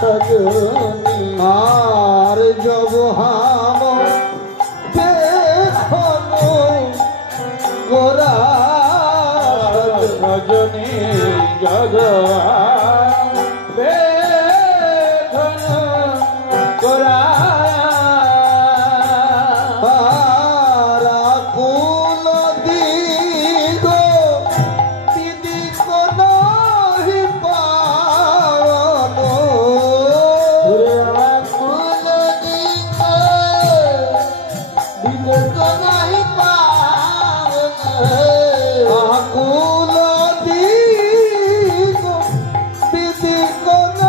সজনী আর job হাম দেখো গোরা Sajani jug বেখন গোরা কুল দিগ দিদি কোন পাওন কুল দিক বিদেশ নাই আকুল দিগ দিদি কোন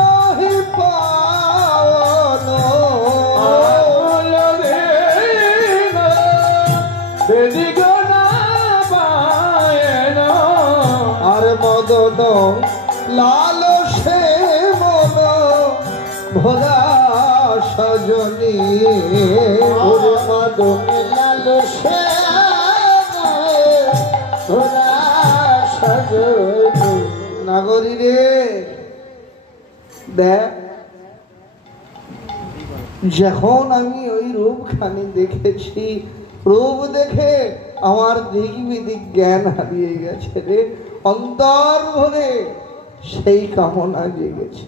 পাওন আর মদন লাল সে মন ভোলা সজনী মদন লাল সে ঘোরা সজনী নাগরী রে দেখ যখন আমি ওই রূপখানি দেখেছি, রূপ দেখে আমার দিক বিদিক জ্ঞান হারিয়ে গেছে রে, অন্তর ভরে সেই কামনা জেগেছে।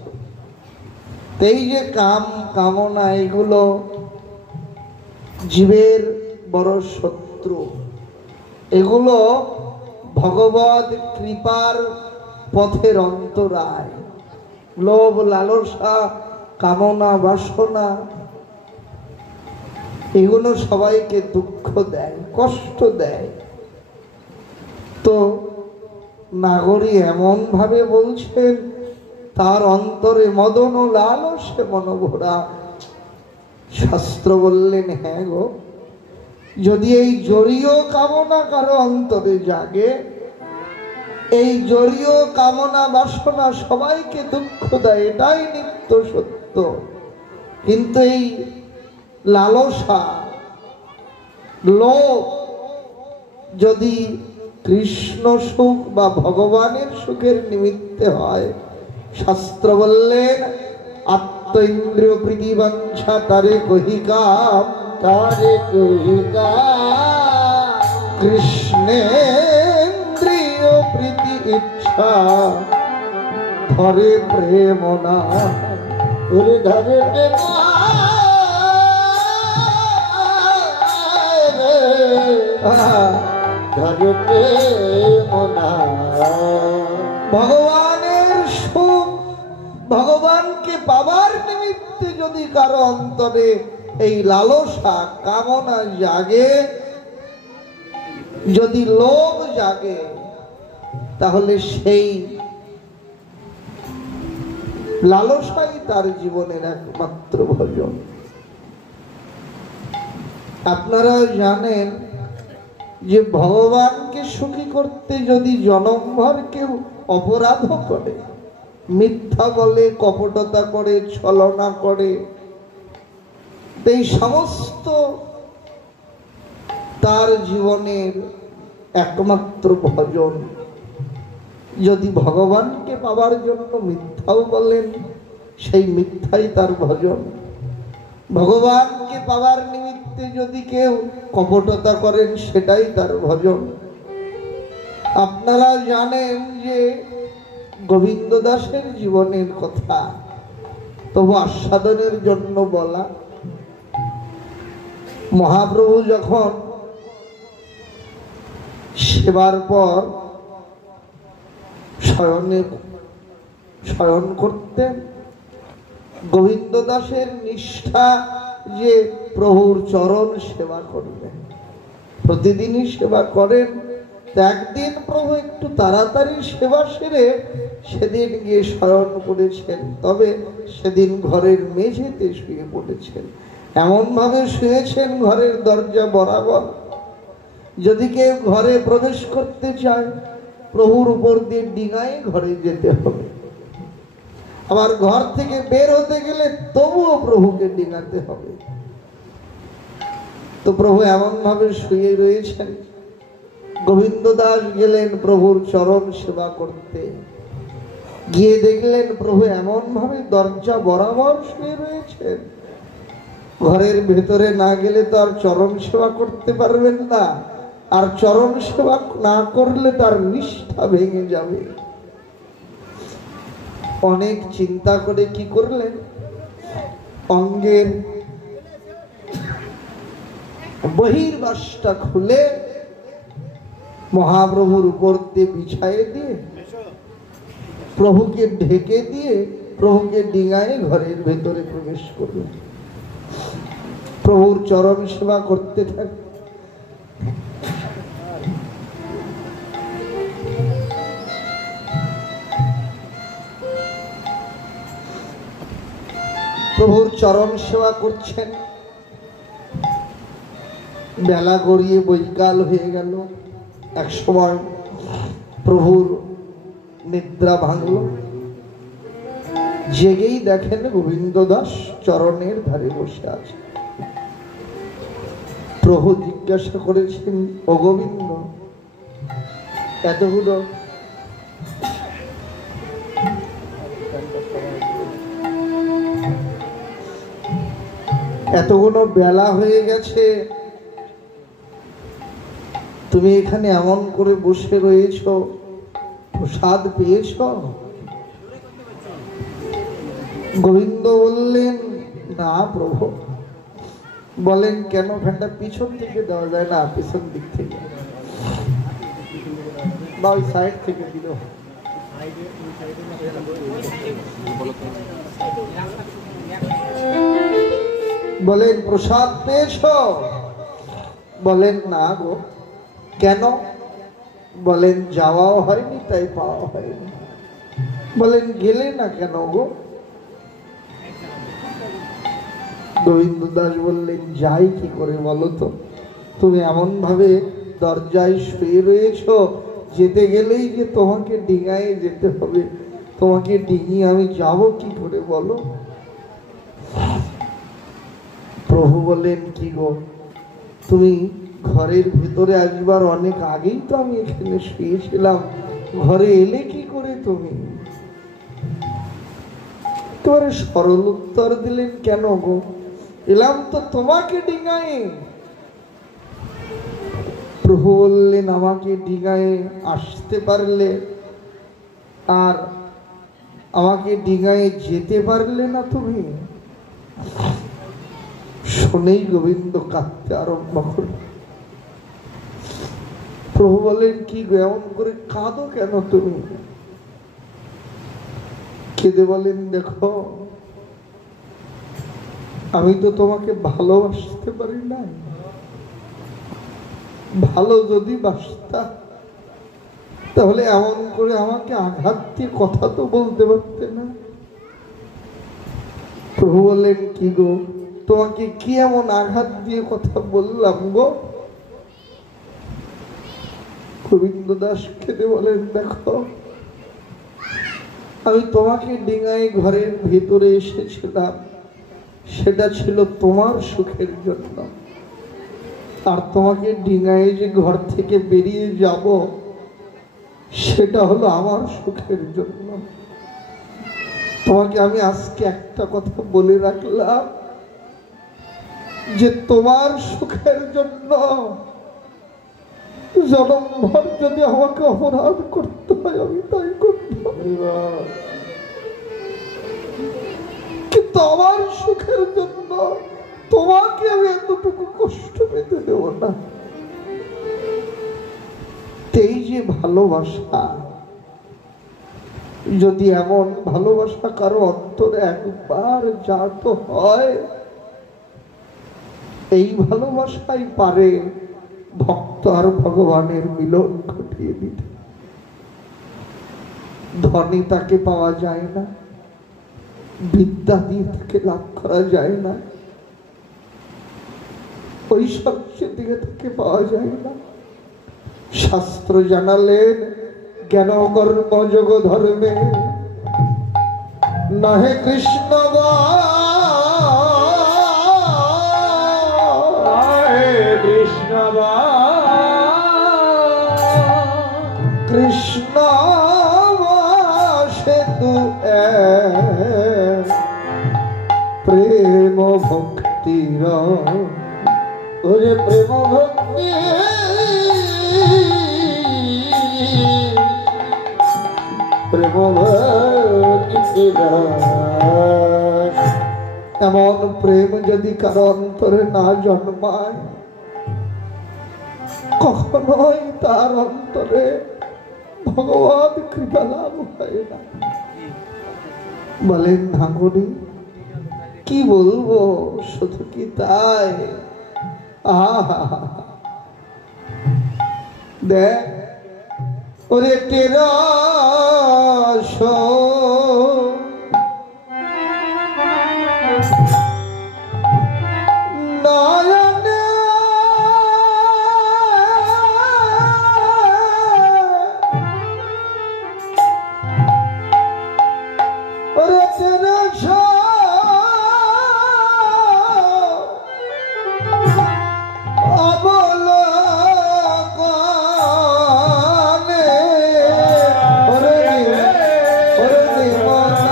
এই যে কামনা এগুলো জীবের বড় শত্রু, এগুলো ভগবত কৃপার পথের অন্তরায়। লোভ লালসা কামনা বাসনা এগুলো সবাইকে দুঃখ দেয়, কষ্ট দেয়। তো নাগরী এমন ভাবে বলছেন তার অন্তরে মদন ও লালসে মনোভরা। শাস্ত্র বললেন হ্যাঁ গো, যদি এই জড়ীয় কামনা কারো অন্তরে জাগে, এই জড়ীয় কামনা বাসনা সবাইকে দুঃখ দেয়, এটাই নিত্য সত্য। কিন্তু এই লালসা লোভ যদি কৃষ্ণ সুখ বা ভগবানের সুখের নিমিত্তে হয়, শাস্ত্র বললেন আত্ম ইন্দ্রিয় প্রীতি বাঞ্ছা তারে কহিকাম তারে কহিকা কৃষ্ণেন্দ্রিয় প্রীতি ইচ্ছা ধরে প্রেম না ওরে ধরে প্রেম ধরে প্রেম না। ভগবানের সুখ ভগবানকে পাবার নিমিত্তে যদি কারো অন্তরে এই লালসা কামনা জাগে, যদি লোভ জাগে, তাহলে সেই লালসাই তার জীবনের একমাত্র ভজন। আপনারা জানেন যে ভগবানকে সুখী করতে যদি জনমভর কেউ অপরাধ করে, মিথ্যা বলে, কপটতা করে, ছলনা করে, এই সমস্ত তার জীবনের একমাত্র ভজন। যদি ভগবানকে পাবার জন্য মিথ্যাও বলেন, সেই মিথ্যাই তার ভজন। ভগবানকে পাওয়ার নিমিত্তে যদি কেউ কপটতা করেন, সেটাই তার ভজন। আপনারা জানেন যে গোবিন্দ দাসের জীবনের কথা, তবু আস্বাদনের জন্য বলা। মহাপ্রভু যখন সেবার পর শয়ন করতেন, গোবিন্দ দাসের নিষ্ঠা যে প্রভুর চরণ সেবা করবেন, প্রতিদিনই সেবা করেন। একদিন প্রভু একটু তাড়াতাড়ি সেবা সেরে সেদিন গিয়ে শয়ন করেছেন, তবে সেদিন ঘরের মেঝেতে শুয়ে পড়েছেন। এমন ভাবে শুয়েছেন ঘরের দরজা বরাবর, যদি কেউ ঘরে প্রবেশ করতে চায় প্রভুর উপর দিয়ে ডিঙায় ঘরে যেতে হবে, আবার ঘর থেকে বের হতে গেলে তবুও প্রভুকে ডিঙাতে হবে। তো প্রভু এমন ভাবে শুয়ে রয়েছেন। গোবিন্দ দাস গেলেন প্রভুর চরণ সেবা করতে। গিয়ে দেখলেন প্রভু এমন ভাবে দরজা বরাবর শুয়ে রয়েছেন, ঘরের ভেতরে না গেলে তো আর চরণ সেবা করতে পারবেন না, আর চরণ সেবা না করলে তার নিষ্ঠা ভেঙে যাবে। অনেক চিন্তা করে কি করলেন, অঙ্গের বহির্বাসটা খুলে মহাপ্রভুর উপর দিয়ে বিছায়ে দিয়ে, প্রভুকে ঢেকে দিয়ে, প্রভুকে ডিঙায় ঘরের ভেতরে প্রবেশ করলেন। প্রভুর চরণ সেবা করতে থাকে। প্রভুর চরণ সেবা করছেন। বেলা গড়িয়ে বৈকাল হয়ে গেল। এক সময় প্রভুর নিদ্রা ভাঙল। জেগেই দেখেন গোবিন্দ দাস চরণের ধারে বসে আছে। প্রভু জিজ্ঞাসা করেছেন, ও গোবিন্দ, এতগুলো বেলা হয়ে গেছে, তুমি এখানে এমন করে বসে রয়েছ, প্রসাদ পেয়েছ? গোবিন্দ বললেন, না প্রভু। বলেন, কেন? ফ্যানটা পিছন থেকে দেওয়া যায় না? পিছন দিক থেকে বা ওই সাইড থেকে দিল। বলেন, প্রসাদ পেয়েছ? বলেন, না গো। কেন? বলেন, যাওয়াও হয়নি তাই পাওয়া হয়নি। বলেন, গেলে না কেন গো? গোবিন্দ দাস বললেন, যাই কি করে বলো তো? তুমি এমন ভাবে দরজায় শুয়ে রয়েছ, যেতে গেলেই যে তোমাকে ডিঙায় যেতে হবে, তোমাকে ডিঙিয়ে আমি যাব কি করে বলো? প্রভু বলেন, কি গো, তুমি ঘরের ভিতরে আসবার অনেক আগেই তো আমি এখানে শুয়েছিলাম, ঘরে এলে কি করে তুমি? একেবারে সরল উত্তর দিলেন, কেন গো? এলাম তো তোমাকে ডিঙায়ে। প্রভু বললেন, আমাকে ডিঙায়ে আসতে পারলে আর আমাকে ডিঙায়ে যেতে পারলে না তুমি? শুনেই গোবিন্দ কাঁদতে আরম্ভ করল। প্রভু বলেন, কি গো, এমন করে কাঁদো কেন তুমি? কেঁদে বলেন, দেখো, আমি তো তোমাকে ভালোবাসতে পারি না। ভালো যদি বাসতাম তাহলে এমন করে আমাকে আঘাত দিয়ে কথা তো বলতে পারতে না। প্রভু বললেন, কি গো, তোমাকে কি এমন আঘাত দিয়ে কথা বললাম গো? গোবিন্দ দাস কেঁদে বলেন, দেখো, আমি তোমাকে ডিঙায় ঘরের ভিতরে এসেছিলাম, সেটা ছিল তোমার সুখের জন্য, আর তোমাকে ডিঙায় যে ঘর থেকে বেরিয়ে যাব, সেটা হলো আমার সুখের জন্য। তোমাকে আমি আজকে একটা কথা বলে রাখলাম, যে তোমার সুখের জন্য জনমভর যদি আমাকে অপরাধ করতে হয় আমি তাই করব, কিন্তু আমার সুখের জন্য তোমাকে আমি এতটুকু কষ্ট পেতে দেব না। এই যে ভালোবাসা, যদি এমন ভালোবাসা কারো অন্তরে একবার জাত হয়, এই ভালোবাসাই পারে ভক্ত আর ভগবানের মিলন ঘটিয়ে দিতে। ধনী তাকে পাওয়া যায় না, বিদ্যা দিয়ে তাকে লাভ করা যায় না, ঐশ্বর্যের দিকে তাকে পাওয়া যায় না। শাস্ত্র জানালেন, জ্ঞান কর্ম যোগ ধর্মে নাহে কৃষ্ণ কৃষ্ণ ভক্তি রস। এমন প্রেম যদি কারো অন্তরে না জন্মায়, কখনোই তার অন্তরে ভগবান কৃপা লাভ হয় না। বলেন ঠাকুরি, কি বলবো, শুধু কি তাই? আহা, দেখ ওরে তেরস নয়নে ওরে তেরস অবলোকনে ওরে নিমনা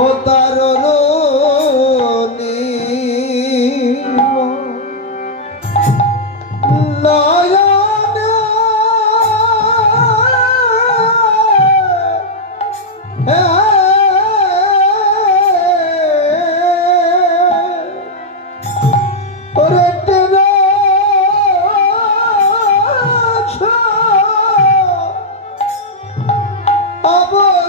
ও তার নয়নে ওরে তেরস অবলোকনে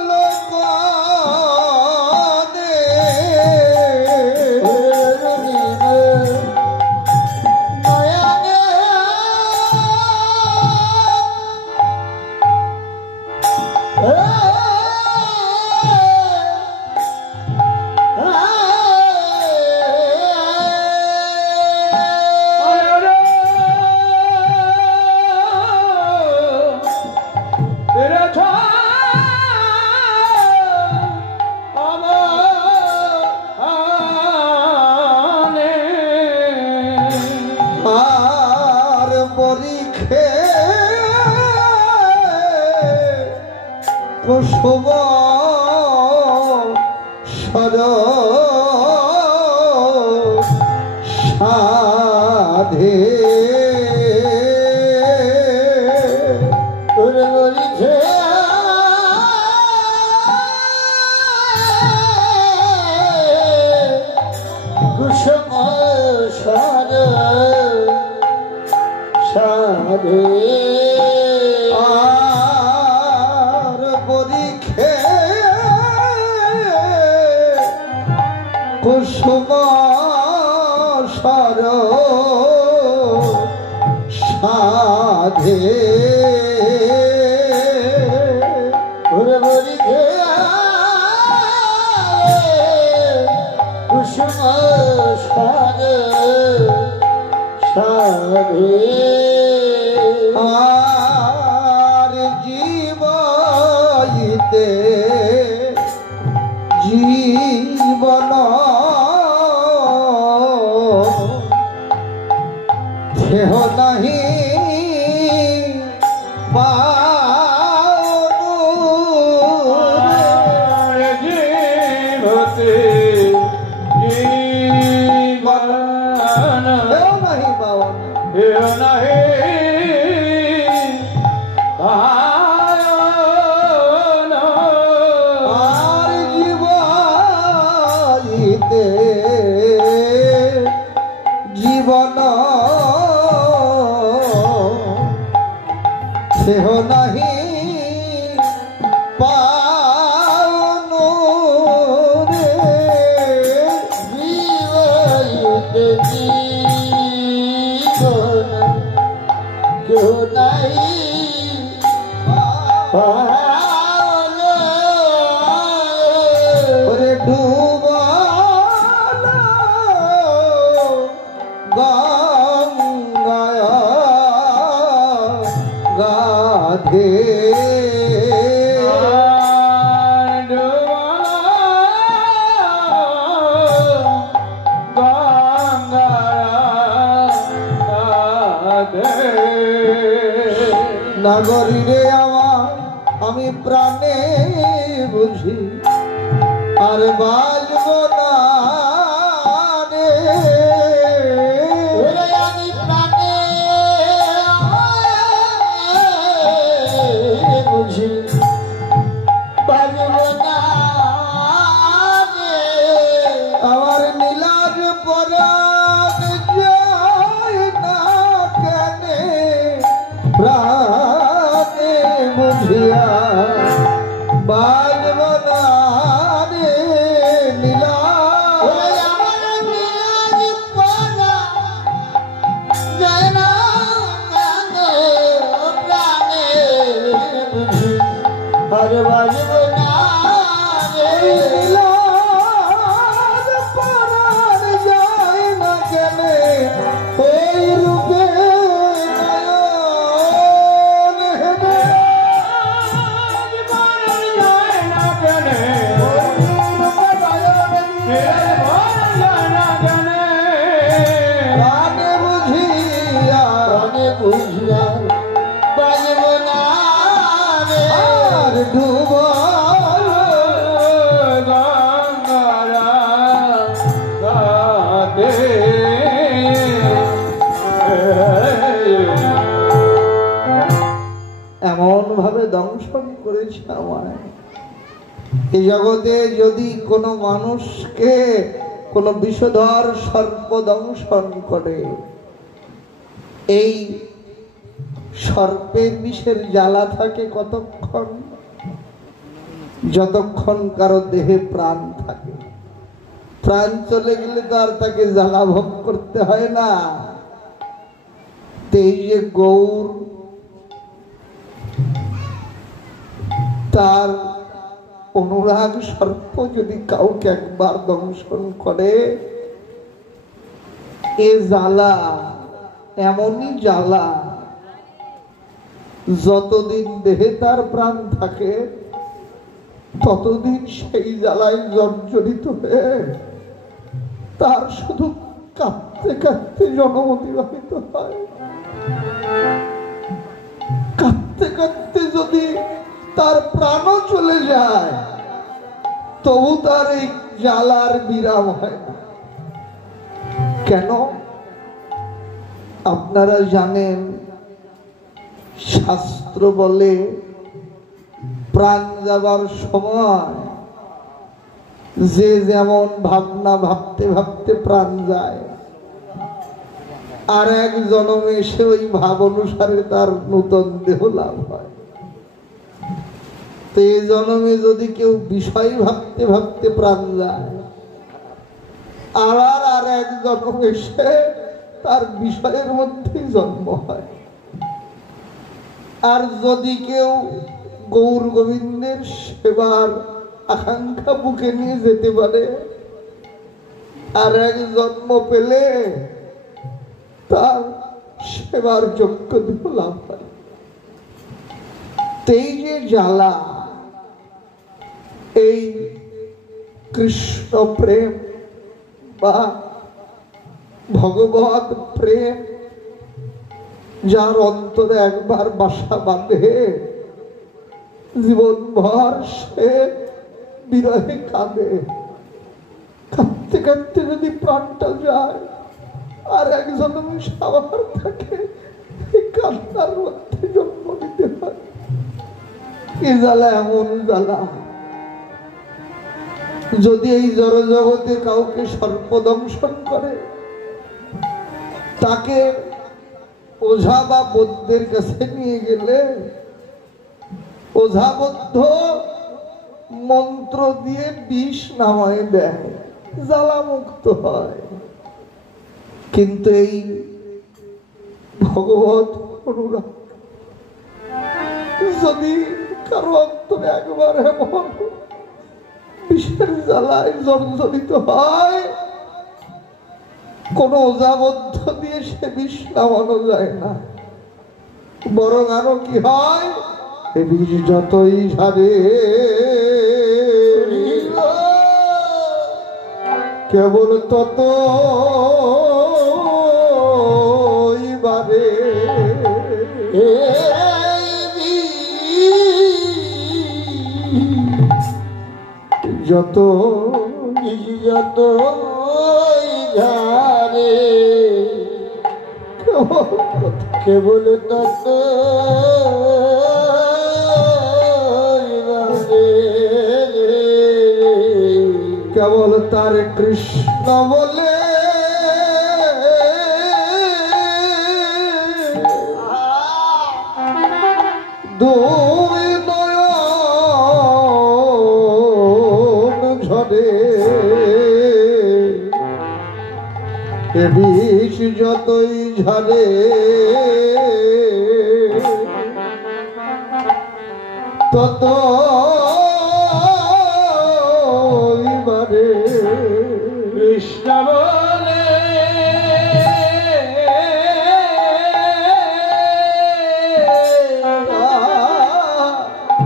আর পরীক্ষে কুসুম সর সাধে ওরে বলিছে কুসুম সর সাধে আর পরীক্ষে কুসুম সর সাধে ওরে বলিছে কুসুম সর সাধে আর জীবইতে জীবন দেহ নাহি জীবতে জীবন দেহ নাহি পাওন হেয় নাহি পায়ন। আর জীবইতে জীবন দেহ নাহি পাওন রে জীবইতে জীবন কেউ নাই পাওনা। ওরে ডুবাল গঙ্গায় গাধে ডুবালা নাগরী রে আমার আমি প্রাণে বুঝি আর বাজব না রে ওরে আমি প্রাণে বুঝি বাজব না রে আমার নীলাজ পরাণ যায় না কেনে প্রাণে বুঝিয়া বাজব না রে নীলা ওরে আমার নীলাজ পরা যায় না কানে প্রাণে বুঝি আর বাজব না রে নীলাজ পরাণ যায় না কেনে ওই রূপে নয়ন হেনে প্রাণে বুঝিয়া প্রাণে বুঝিয়া বাজব না রে আর ডুব এমন ভাবে দংশন করেছে আমায়। এই জগতে যদি কোনো মানুষকে কোনো বিষধর সর্প দংশন করে, এই সর্পের বিষের জ্বালা থাকে কতক্ষণ? যতক্ষণ কারো দেহে প্রাণ থাকে। প্রাণ চলে গেলে তো আর তাকে জ্বালা ভোগ করতে হয় না। এই যে গৌর, তার অনুরাগ সর্প যদি কাউকে একবার দংশন করে, এ জ্বালা এমনই জ্বালা, যতদিন দেহে তার প্রাণ থাকে ততদিন সেই জ্বালায় জর্জরিত হয়ে তার শুধু কাঁদতে কাঁদতে জন্ম অতিবাহিত হয়। কাঁদতে কাঁদতে যদি তার প্রাণও চলে যায় তবু তার এই জ্বালার বিরাম হয় না। কেন? আপনারা জানেন, শাস্ত্র বলে প্রাণ যাবার সময় যে যেমন ভাবনা ভাবতে ভাবতে প্রাণ যায়, আর এক জন্মে এসে ওই ভাব অনুসারে তার নূতন দেহ লাভ হয়। তো এই জন্মে যদি কেউ বিষয় ভাবতে ভাবতে প্রাণ যায়, আবার আর এক জন্ম এসে তার বিষয়ের মধ্যেই জন্ম হয়। আর যদি কেউ গৌর গোবিন্দের সেবার আকাঙ্ক্ষা বুকে নিয়ে যেতে পারে, আর এক জন্ম পেলে তার সেবার যোগ্য দেহ লাভ হয়। এই যে জ্বালা, এই কৃষ্ণ প্রেম বা ভগবত প্রেম যার অন্তরে একবার বাসা বাঁধে, জীবনভর সে বিরহে কাঁদে। কাঁদতে কাঁদতে যদি প্রাণটা যায় আর একজন আবার থাকে, এই কান্নার মধ্যে জন্ম নিতে হয়। এ জ্বালা এমন জ্বালা, যদি এই জড় জগতে কাউকে সর্প দংশন করে, তাকে ওঝা বা বৌদ্ধের কাছে নিয়ে গেলে ওঝা বৌদ্ধ মন্ত্র দিয়ে বিষ নামায় দেয়, জ্বালা মুক্ত হয়। কিন্তু এই ভগবত অনুরাগ যদি কারো অন্তরে একবার এমন বিষের জ্বালায় জর্জরিত হয়, কোন ওঝাবদ্ধ দিয়ে সে বিষ নামানো যায় না। বরং আরো কি হয়, এ বিষ যতই ঝারে কেবল তত বারে। এই যত যত ঝারে কেবল তত কেবল তার কৃষ্ণ বলে দুই নয়ন ঝরে এ বিষ যতই ঝরে তত কৃষ্ণ বলে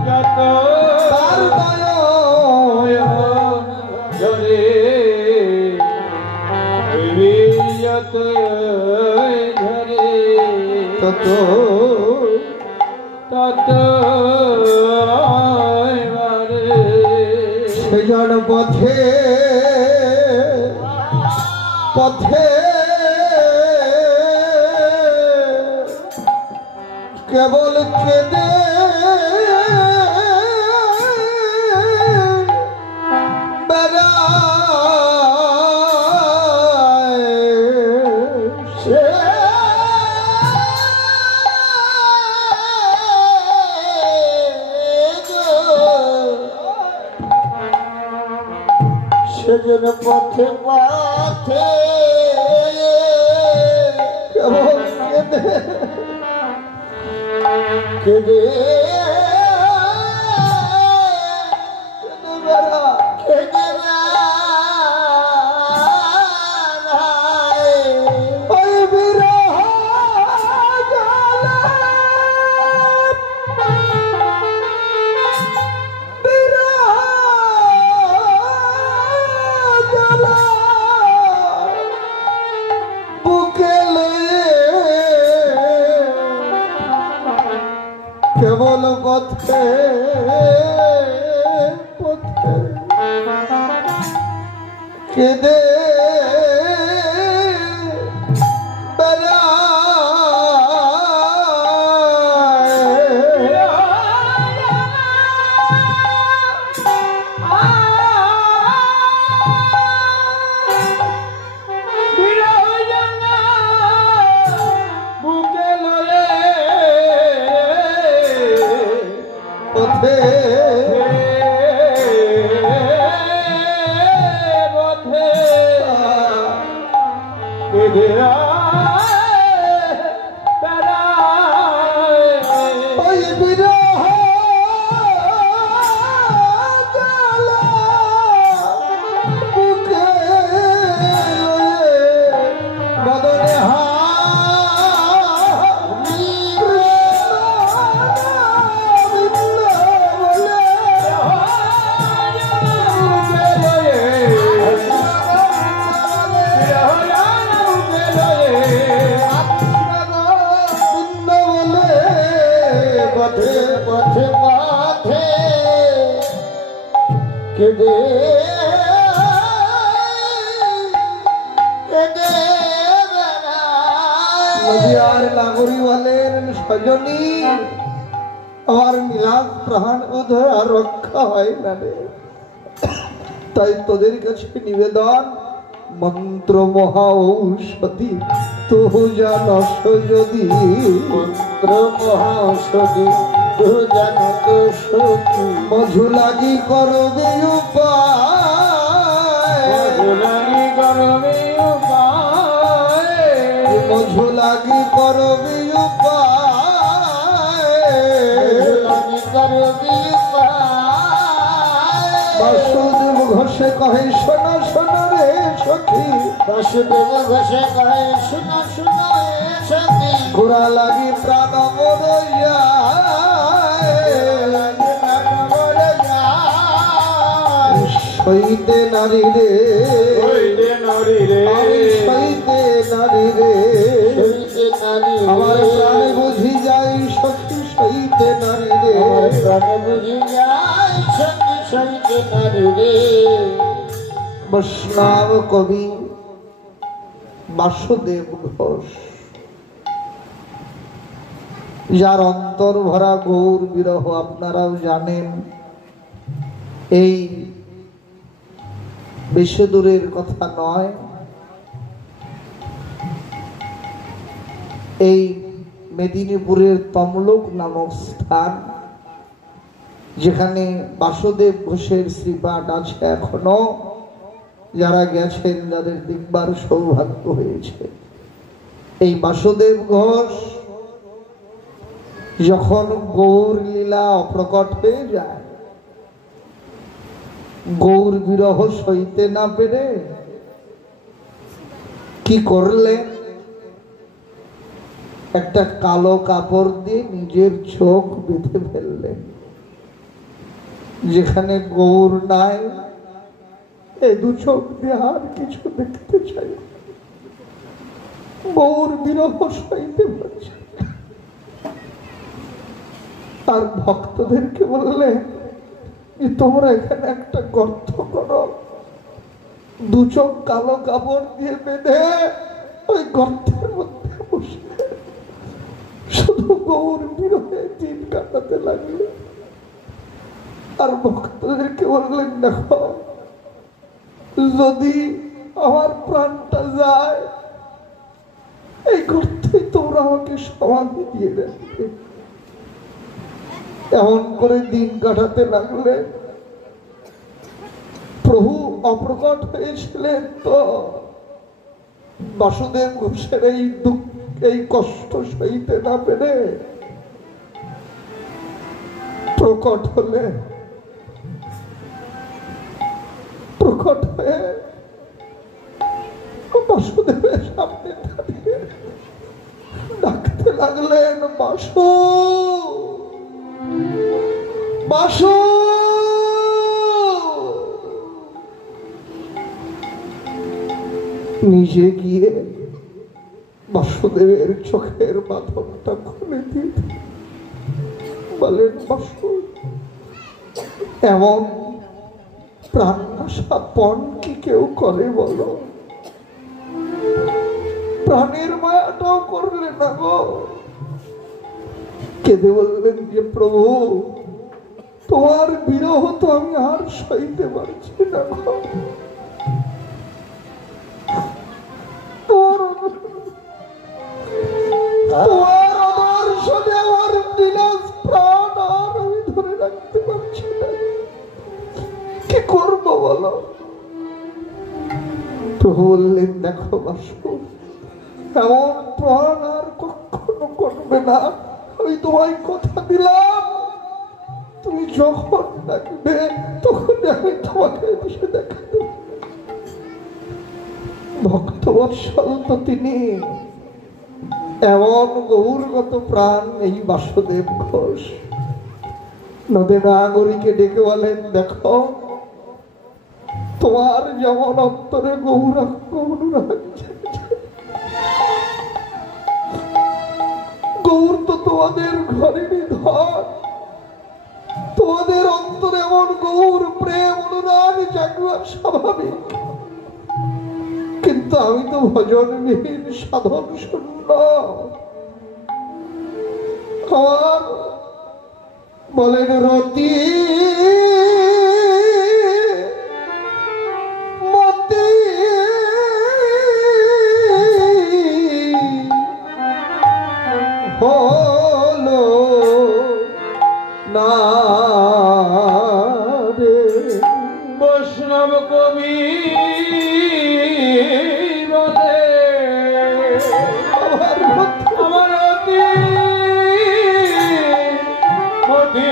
যত তার নয়ন ঝরে যত ঝরে তত তত সেজন পথে পথে কেবল কেঁদে সেজন পথে পথে কেবল কেঁদে কেঁদে কেঁদে ওই বিরহ কেবল পথে পথে কেঁদে পথে ওই বিরহ বুকে বদনে পথে পথে পথে কেঁদে কেঁদে নদিয়ার নাগরী বলেন সজনী আমার মিলাদ প্রাণ উদয় আর রক্ষা হয় না রে তাই তোদের কাছে নিবেদন মন্ত্র মহা ঔষধি তু জানস যদি মন্ত্র মহাষধি তু জানত সখী মধু লাগি করবে উপায় মধু লাগি করবে উপায় বাসুদেব ঘোষে কহে শোনো শোনো রে সখী বাসুদেব ঘোষে কহে শুনো শুনো সখী ঘোড়া লাগি প্রাণ মরইয়া সইতে নারী রে আমি সইতে নারী রে আমার প্রাণে বুঝি যাই সখী সইতে নারী রে প্রাণে বুঝি যায় সখী সইতে নারী রে। বৈষ্ণব কবি বাসুদেব ঘোষ, যার অন্তর ভরা গৌর বিরহ আপনারাও জানেন। এই বেশি দূরের কথা নয়, এই মেদিনীপুরের তমলুক নামক স্থান, যেখানে বাসুদেব ঘোষের শ্রীপাঠ আছে এখনো। যারা গেছেন, যাদের দেখবার সৌভাগ্য হয়েছে, এই বাসুদেব ঘোষ যখন গৌর লীলা অপ্রকট হয়ে যায়, গৌর বিরহ সইতে না পেরে কি করলেন, একটা কালো কাপড় দিয়ে নিজের চোখ বেঁধে ফেললেন। যেখানে গৌর নাই, এই দু চোখ দিয়ে আর কিছু দেখতে চাই, গৌর বিরহ সইতে পারছে। আর ভক্তদেরকে বললেন যে তোমরা এখানে একটা গর্ত করো, দু চোখ কালো কাপড় দিয়ে বেঁধে ওই গর্তের মধ্যে বসে শুধু গৌর বিরহে দিন কাটাতে লাগলো। আর ভক্তদেরকে বললেন, দেখো, যদি আমার প্রাণটা যায়, এই গর্তে তোমরা আমাকে সমাধি দিয়ে দেবে। এমন করে দিন কাটাতে লাগলে। প্রভু অপ্রকট হয়েছিলেন তো বাসুদেব ঘোষের এই দুঃখ, এই কষ্ট সইতে না পেরে প্রকট হলে, প্রকট হয়ে বাসুদেবের সামনে দাঁড়িয়ে ডাকতে লাগলেন, বাসু, বাসু। নিজে গিয়ে বাসুদেবের চোখের বাঁধনটা খুলে দিয়ে বলেন, বাসু, এমন প্রাণ নাশা পণ কি কেউ করে বলো? প্রাণের মায়াটাও করলে না গো। কেঁদে বললেন যে, প্রভু, তোমার বিরহ তো আমি আর সইতে পারছি না গো। তোমার আদর্শনে আমার বিলাস প্রাণ আর আমি ধরে রাখতে পারছি না, কি করবো বলো? প্রভু বললেন, দেখো বাসু, এমন প্রাণ আর কখনো করবে না। আমি তোমায় কথা দিলাম, তুমি যখন ডাকবে তখন আমি তোমাকে এসে দেখা দেব। ভক্তবৎসল তো তিনি, এমন গৌরগত প্রাণ এই বাসুদেব ঘোষ। নদী নাগরীকে ডেকে বলেন, দেখো, তোমার যেমন অন্তরে গৌরাঙ্গ অনুরাগ, গৌর তো তোমাদের ঘরেরই ধর, তোমাদের অন্তরে এমন গৌর প্রেম অনুরাগ জাগবার স্বাভাবিক। কিন্তু আমি তো ভজনবিহীন, সাধন শূন্য। আমার বলেন, রতি মতি হলো না রে। বৈষ্ণব কবি বলে, আমার অতি মতি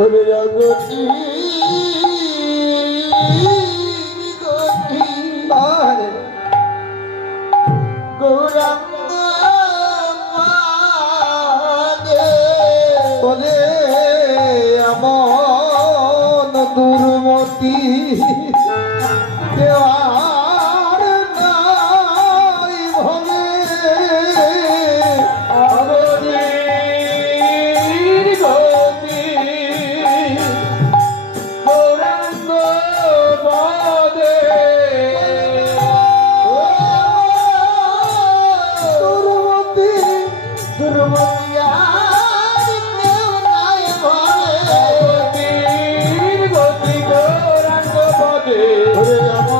ওরে জগতি গতি গৌরাঙ্গ বলে এমন দুর্মতি দেওয়ার নাই ভবে অগতির গতি গৌরাঙ্গ পদে দুর্মতি দুর্মতিয়া অগতির গতি গৌরাঙ্গ পদে গতি গৌরাঙ্গ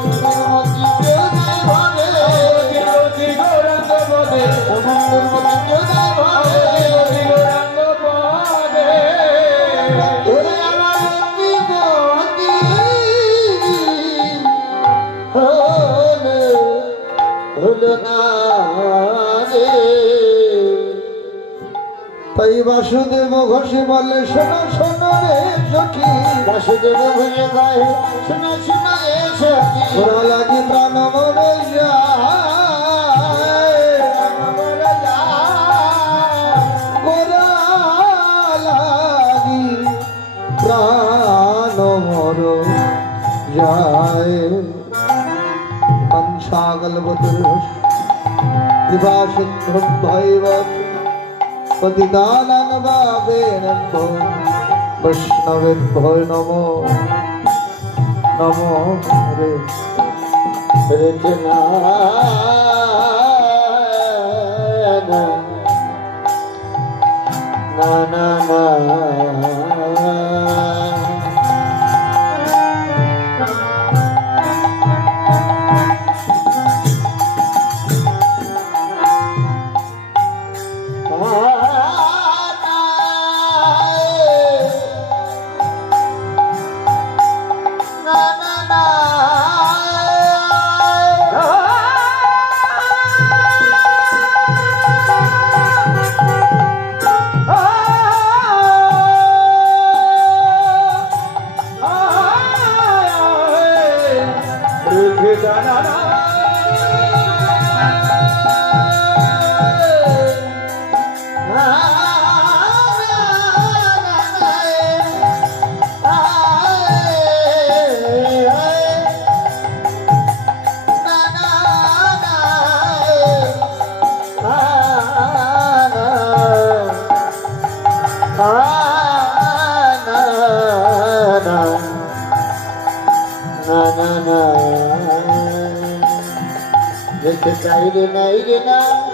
পদে গতি গৌরাঙ্গ পদে তাই বাসুদেব ঘোষে বলে শোনো শোনো রে সখী বাসুদেব ঘুরে গায়ে শোনা শোনা এসে ওরা লাগি প্রাণ মরে যায় গোরা লাগি প্রাণ মর যায় কংসাগল বদর কৃপা সিন্ধু ভৈবত পতিতানাং পাবেনভ্যো বৈষ্ণবেভ্যো নমো নমো রে রচনা না না না Naire naire na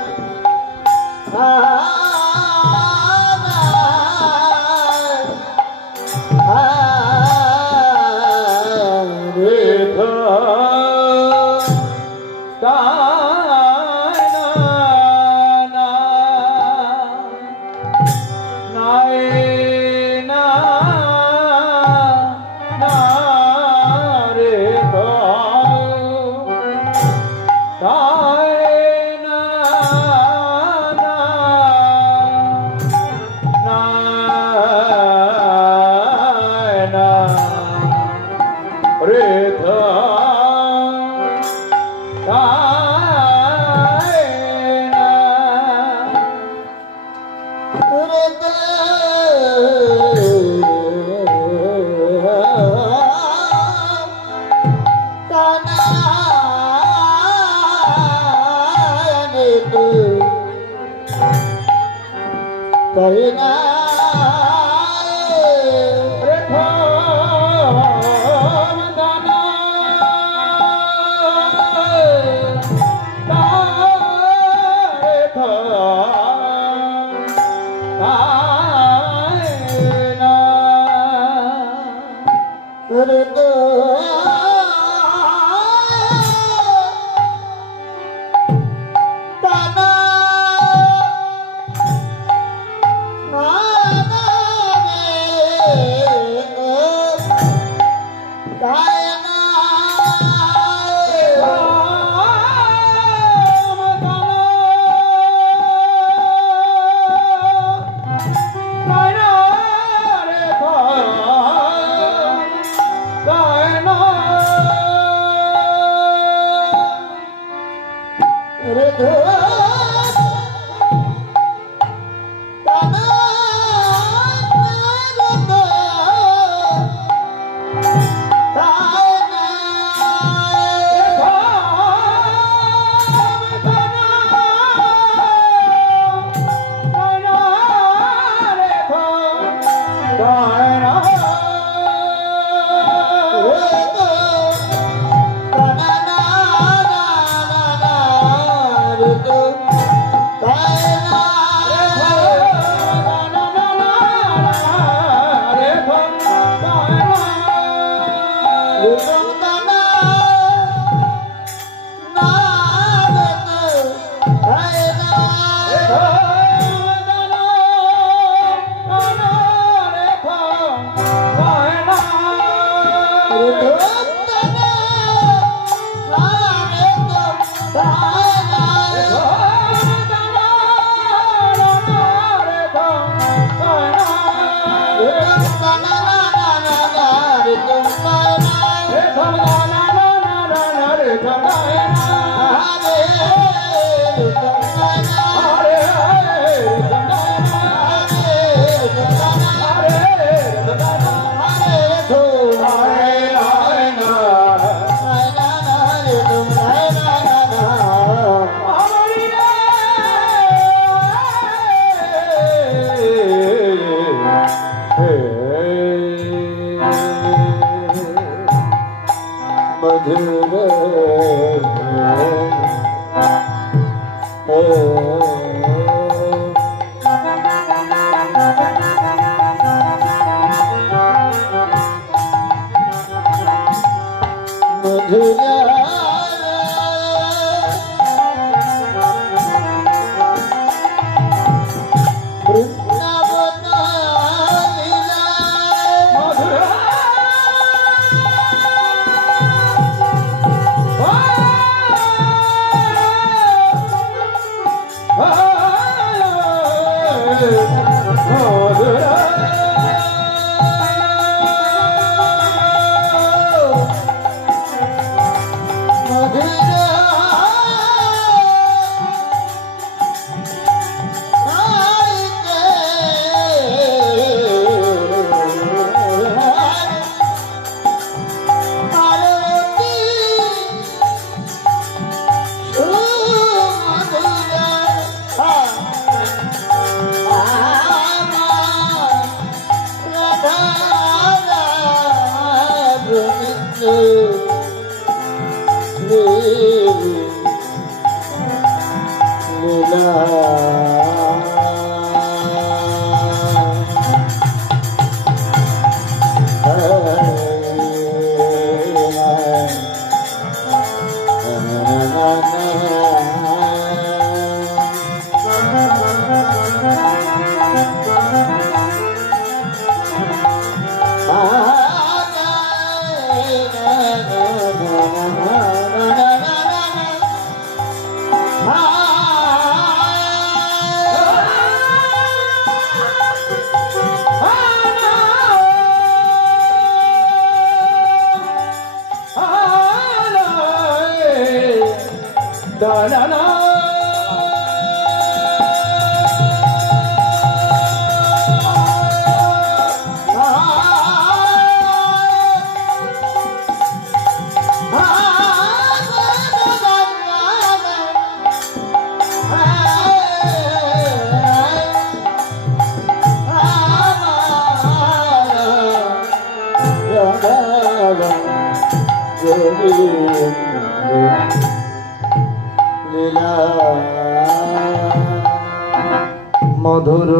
মধুর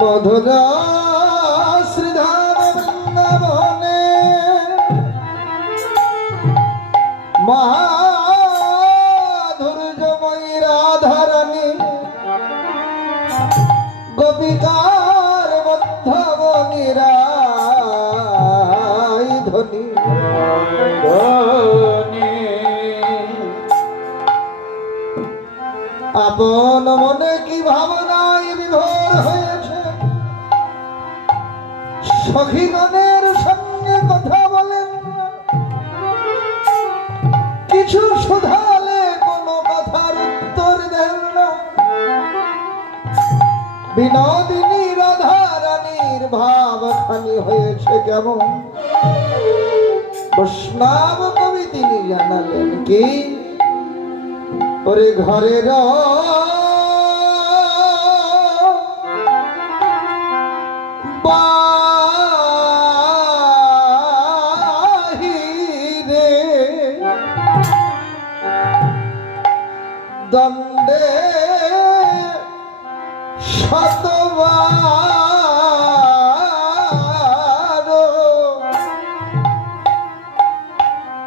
মধুর শ্রীধাম বৃন্দাবনে মহাধুর্যময়ী রাধারানী গোপিকার মধ্যমণিরা ধ্বনি আপন মনে কি ভাবনায় বিভোর হয়েছে, সখীগণের সঙ্গে কথা বলেন না, কিছু শুধালে কোনো কথার উত্তর দেন না। বিনোদিনী রাধা রানীর ভাবখানি হয়েছে কেমন, বৈষ্ণব কবি তিনি জানালেন কি ওরে ঘরের বাহিরে দণ্ডে শতবার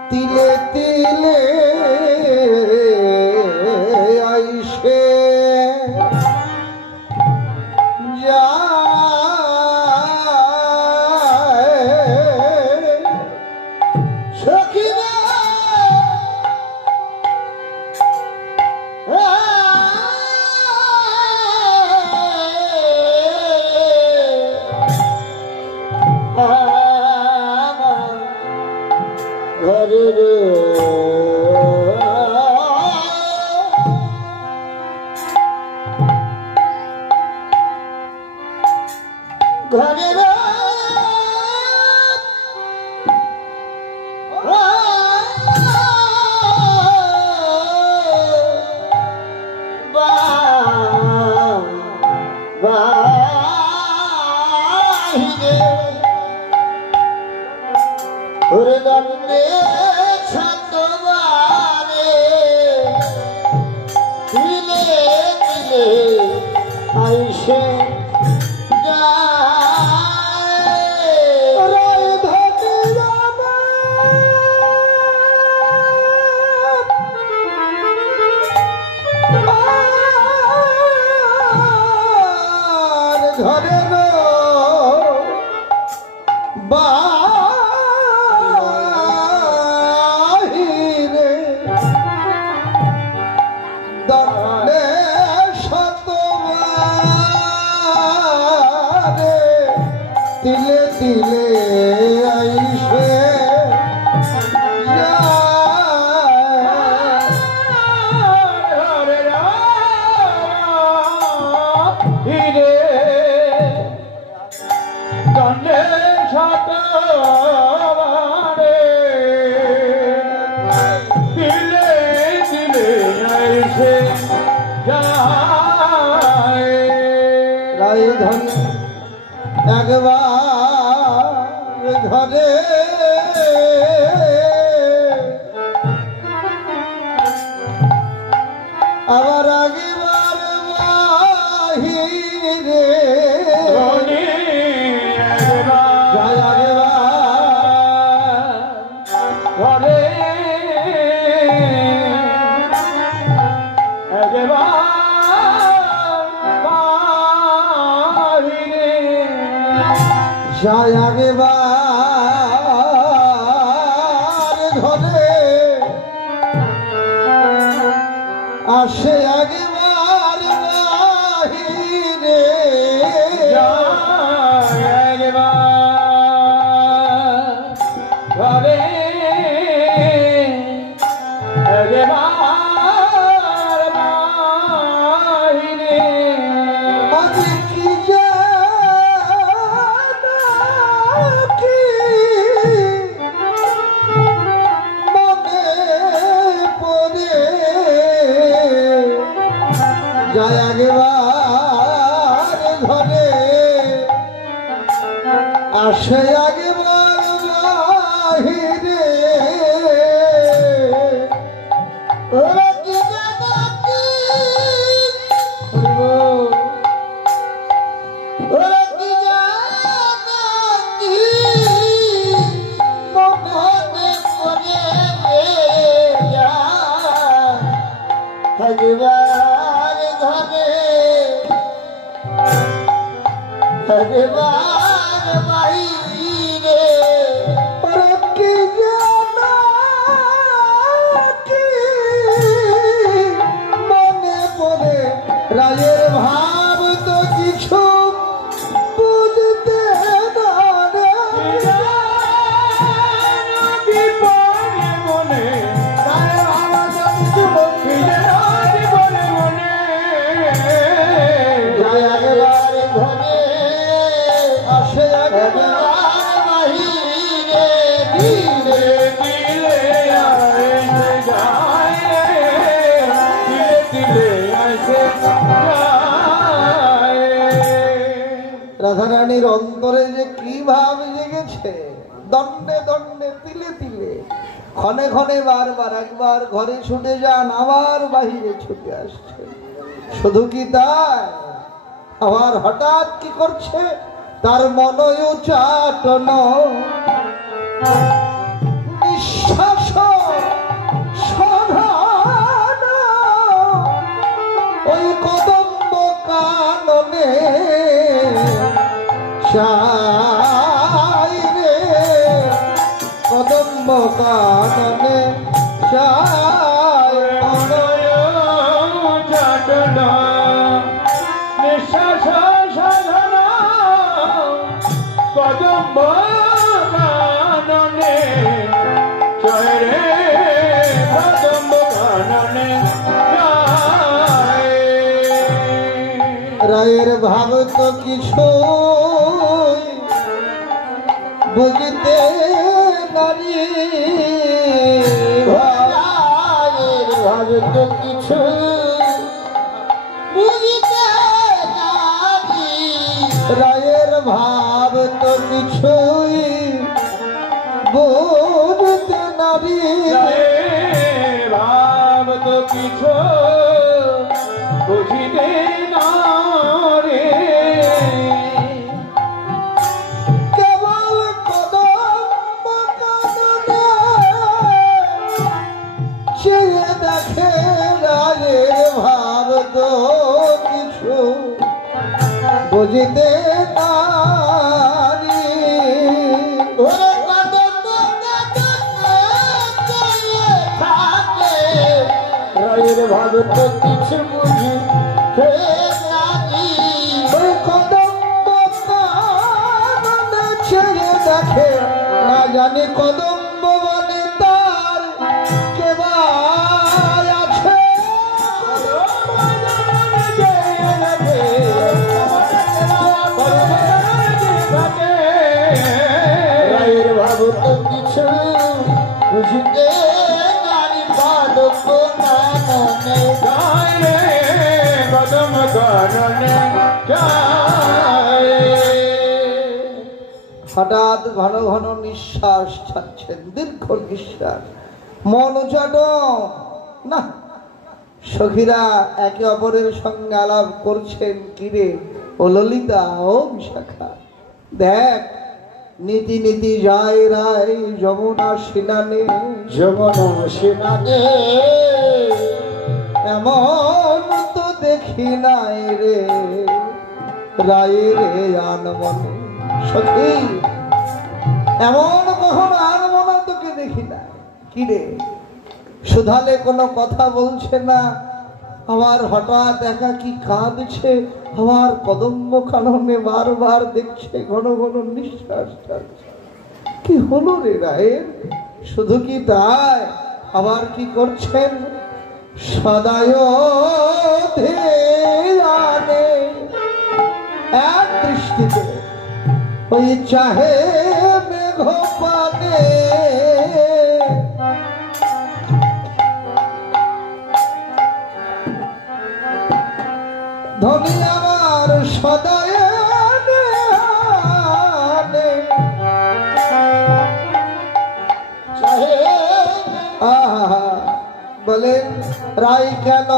তিলে তিলে আইসে সখিরা ঘরের ঘরের ওরে দণ্ডে শতবারে তিলে তিলে আইসে ঘরের বাহিরে দণ্ডে শতবারে তিলে তিলে আইসে দণ্ডে শতবারে দিলে দিলে আইসে যায় রায়ধন একবার ঘরে আবার আগেবার বাহিরে যায় আগেবার ঘরে যায় আগেবার ঘরে আসে আগেবার বাহিরে ঘরে আমি কি জানি কি মনে পড়ে যায় আগেবার ঘরে আসে আগেবার বাহিরে ওরা কি জানো কি ওরা কি জানো কি মনে পড়ে ভগবান ঘরে ভগবান বাইরে কি জানো কি মনে পড়ে রায়ের ভাব তো কিছু বুঝতে না রে মনে তাই আমার কিছু মনে মনে যায় আগেবার ঘরে আসে আগেবার ভগবান বাহিরে দিলে দিলে আইসে যায় রাধারানীর অন্তরে যে কি ভাব জেগেছে, দণ্ডে দণ্ডে তিলে তিলে ক্ষণে ক্ষণে বারবার, একবার ঘরে ছুটে যান আবার বাহিরে ছুটে আসছেন। শুধু কি তাই, আবার হঠাৎ কি করছে, তার মনয় চাটন নিঃশ্বাস সধান ওই কদম্ব কাননে চাই রে, কদম্ব কাননে চাই মনয় চাটন নিঃশ্বাস সাধন কদম্ব কাননে চাই রে, কদম্ব কাননে চাই। রায়ের ভাব তো কিছু বুঝতে নারী, রায়ের ভাব তো কিছু বুঝিতে নাহি, রায়ের ভাব তো কিছুই বুঝতে নারী, ভাব তো কিছু বুঝিতে না রে, কেবল কদম্ব কাননে চেয়ে দেখে রায়ের ভাব তো কিছু বুঝতে নারী। ওরে কদম্ব কাননে চাইয়ে থাকে, রায়ের ভাব তো কিছু বুঝিতে নাহি, ওই কদম্ব কাননে ছেড়ে দেখে, না জানি কদম্ব বনে তার কে বা আছে, রায়ের ভাব তো কিছু বুঝিতে নাহি, কদম্ব কাননে চাই রে, কদম্ব কাননে চাই। হঠাৎ ঘন ঘন নিঃশ্বাস ছাড়ছেন, দীর্ঘ নিঃশ্বাস, মন চাট না। সখীরা একে অপরের সঙ্গে আলাপ করছেন, কিরে ও ললিতা, ও বিশাখা, দেখ নীতি নীতি যায় রায় যমুনা সিনানে, যমুনা সিনানে এমন তো দেখি নাই রে রায়ের আনমনে। সখী, এমন কখনো আনমনা তোকে দেখি না, কিরে সুধালে কোনো কথা বলছে না, আবার হঠাৎ একাকি কাঁদছে, আবার কদম্ব কাননে বারবার দেখছে, ঘন ঘন নিঃশ্বাস ছাড়ছে। কি হলো রে রায়ের? শুধু কি তাই, আবার কি করছেন, সদায় ধ্যানে এক দৃষ্টিতে ওই চাহে মেঘ পানে, ধনী আমার সদায় ধ্যানে, আহা বলেন রাই কেন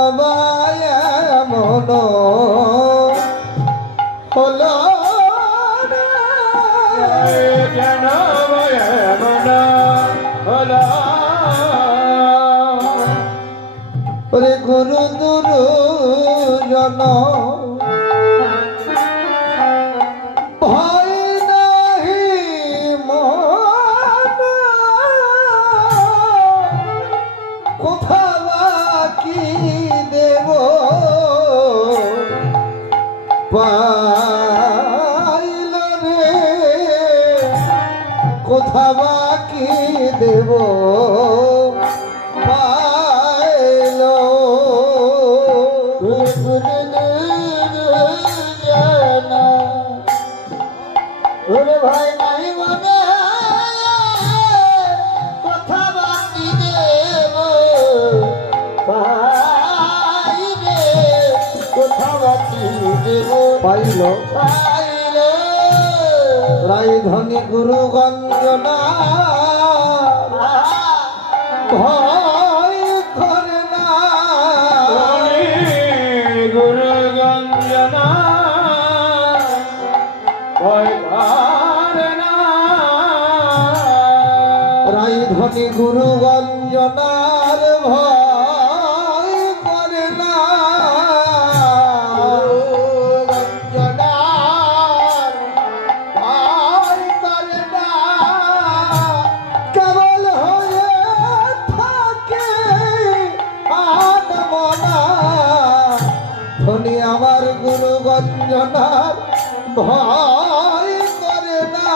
মন হলো কেন এমন হলো, ওরে গুরু দুরু জন ভয় নাহি মন, কোথা বাকি দেব পাইল রে, কোথা বাকি দেব পাইল। ওরে ভয় নাই মনে, কথা বাকি দেব পাইলে, কথা বাকি দেব পাইল পাইলে, রাইধনী গুরু গঞ্জনা ভয় করে না, গুরু গঞ্জনা ভয় করে না, রাইধনী গুরু গঞ্জনার ভয় করে না, গঞ্জনার ভয় করে না, কেবল হয়ে থাকে আনমনা, ধনী আমার গুরু গঞ্জনার ভয় করে না।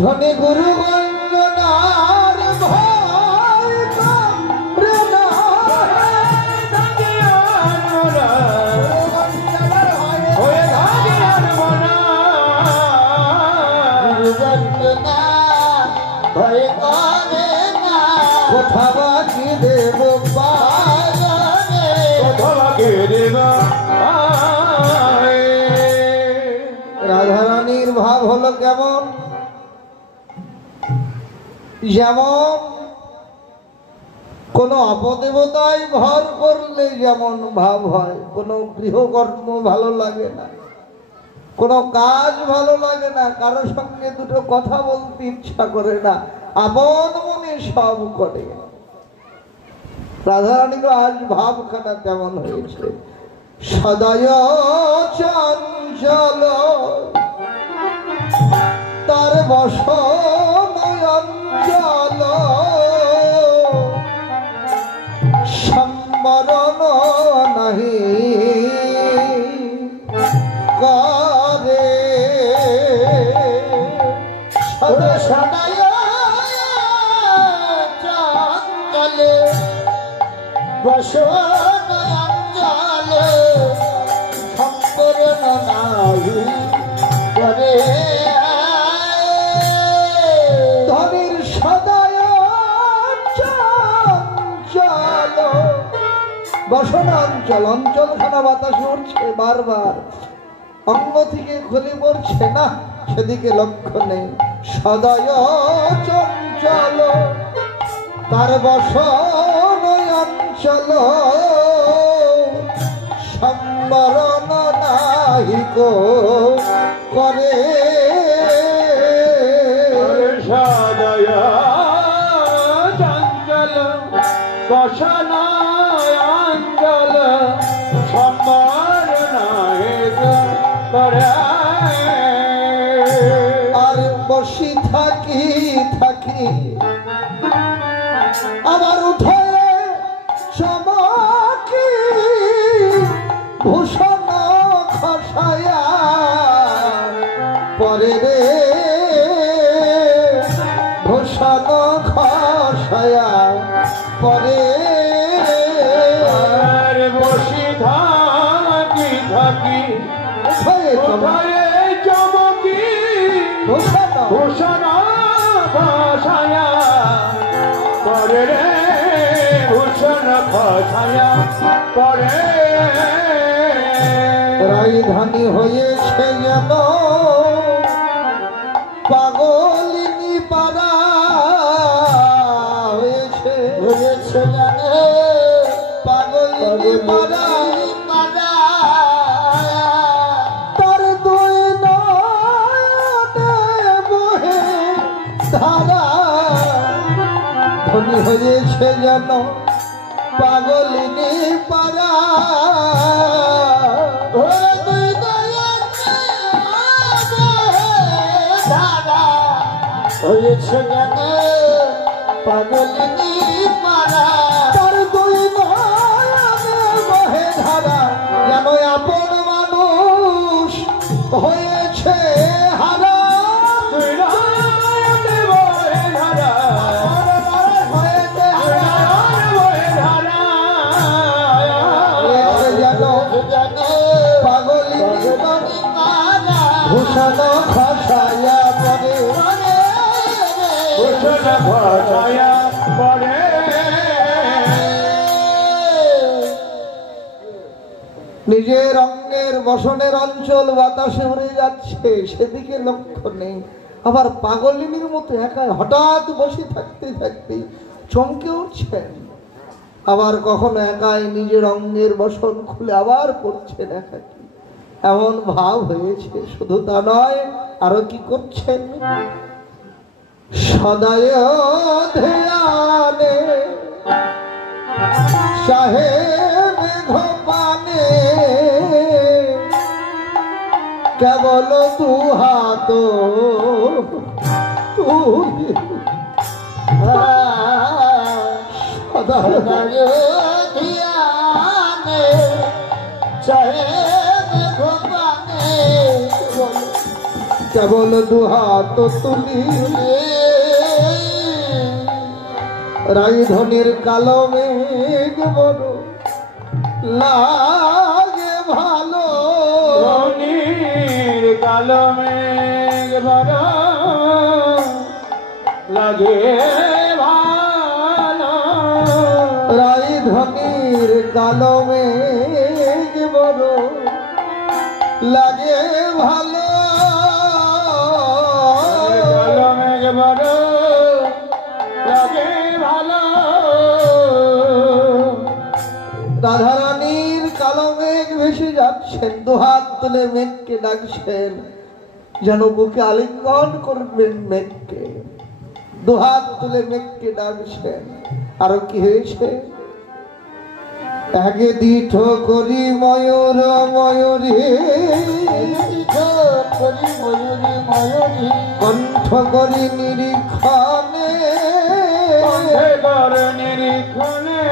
ধনী গুরু গঞ্জনার ভয় করে না, কোথা বাকি দেব পালনে, রাধারানীর ভাব হলো কেমন, যেমন কোন অপদেবতায় ভর করলে যেমন ভাব হয়, কোন গৃহকর্ম ভালো লাগে না, কোন কাজ ভালো লাগে না, কারো সঙ্গে দুটো কথা বলতে ইচ্ছা করে না, আপন মনে সব করে। রাধারানীর আজ ভাবখানা তেমন হয়েছে, সদয় চঞ্চল তার বসনয়ঞ্জল, সম্বরণ নাহি করে, সদয় চঞ্চল বসনয়ঞ্জল, সম্বরণ নাহি করে, ধনীর সদয় চঞ্চল বসনাঞ্চল, অঞ্চলখানা বাতাস উঠছে বারবার, অঙ্গ থেকে খুলে পড়ছে না, সেদিকে লক্ষ্য নেই, সদয় চঞ্চল তার বসনয়ঞ্চল, সম্বরণ নাহিক করে, সদয় চঞ্চল বসনাঞ্চল সম্বরণ করে, আর বসি থাকি থাকি আবার উঠে চমকি, ভূষণ খসায়া পরে রে, ভূষণ খসায়া পরে, বসি থাকি থাকি চমকি, ভূষণ খসায়া পরে রে, ভূষণ খসায়া পরে, রাজধানী হয়েছে যেন পাগলিনী পাড়া, হয়েছে যেন পাগলিনী পাড়া, তার দুই নয়নে বহে ধারা, ধনী হয়েছে যেন পাগলিনী পাড়া, হয়েছে যেন পাগলিনী পাড়া, তার দুই নয়নে বহে ধারা, যেন আপন মানুষ হয়েছে হারা, বহে ধারা, হয়েছে হারা, ভূষণ খসায়া পরে ভূষণ খসায়া পরে নিজের অঙ্গের বসনের অঞ্চল বাতাসে উড়ে যাচ্ছে, সেদিকে লক্ষ্য নেই। আবার পাগলিনীর মতো একা হঠাৎ বসে থাকতে থাকতে চমকে উঠছেন। আবার কখনো একাই নিজের অঙ্গের বসন খুলে আবার পড়ছেন একাকি, এমন ভাব হয়েছে। শুধু তা নয়, আরো কি করছেন? সদায় ধ্যানে সাহেব ঘোপানে কেবল তু হাত তুলি সদায় ধ্যানে সাহেব ঘোপানে কেবল দু হাত তুলি রাজধানীর কালো মেঘ বড় লাগে ভালো, ধনির কালো মেঘ বড় লাগে ভালো, রাজধানীর কালো মেঘ বড় লাগে ভালো, কালো মেঘ বড় লাগে ভালো। রাধারানীর কালো মেঘ ভেসে যাচ্ছেন, দুহাত তুলে মেঘকে ডাকছেন, যেন বুকে আলিঙ্গন করবেন মেঘকে। দুহাত তুলে মেঘকে ডাকছেন। আরো কি হয়েছে? আগে দিঠ করি ময়ূর ময়ূরী, করি ময়ূরী ময়ূরী কণ্ঠ করি নিরীক্ষণে, নিরীক্ষণে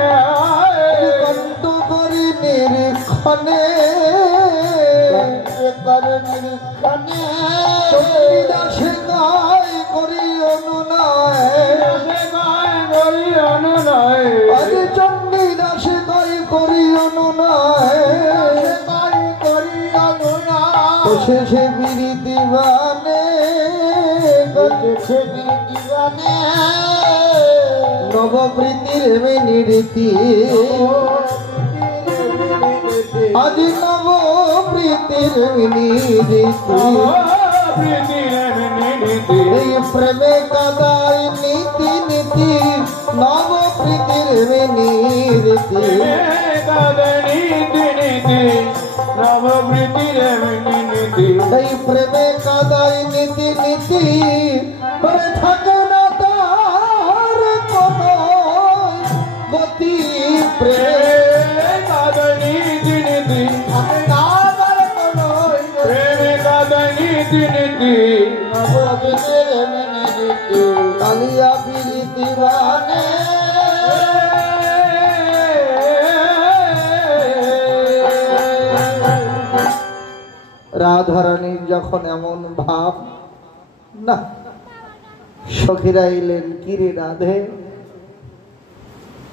কণ্ঠ করি নিরীক্ষণে, নিরীক্ষণে চণ্ডীদাসে গায় করি অনুনয়, আরে চণ্ডীদাসে গায় করি অনুনয়, শেষে বিড়ি দিবানে নবপ্রীতির মেনিরীতি, আজ নবপ্রীতির মেনিরীতি, এই প্রেমে কাদাই নীতি নীতি নবপ্রীতির মেনিরীতি, এই প্রেমে কাদাই নীতি নীতি পরে থাকে না তার কোন গতি, প্রেমে কাদাই নীতি কালিয়া বিলি দিবানে রাধারানীর যখন এমন ভাব, না সখীরা এলেন, কিরে রাধে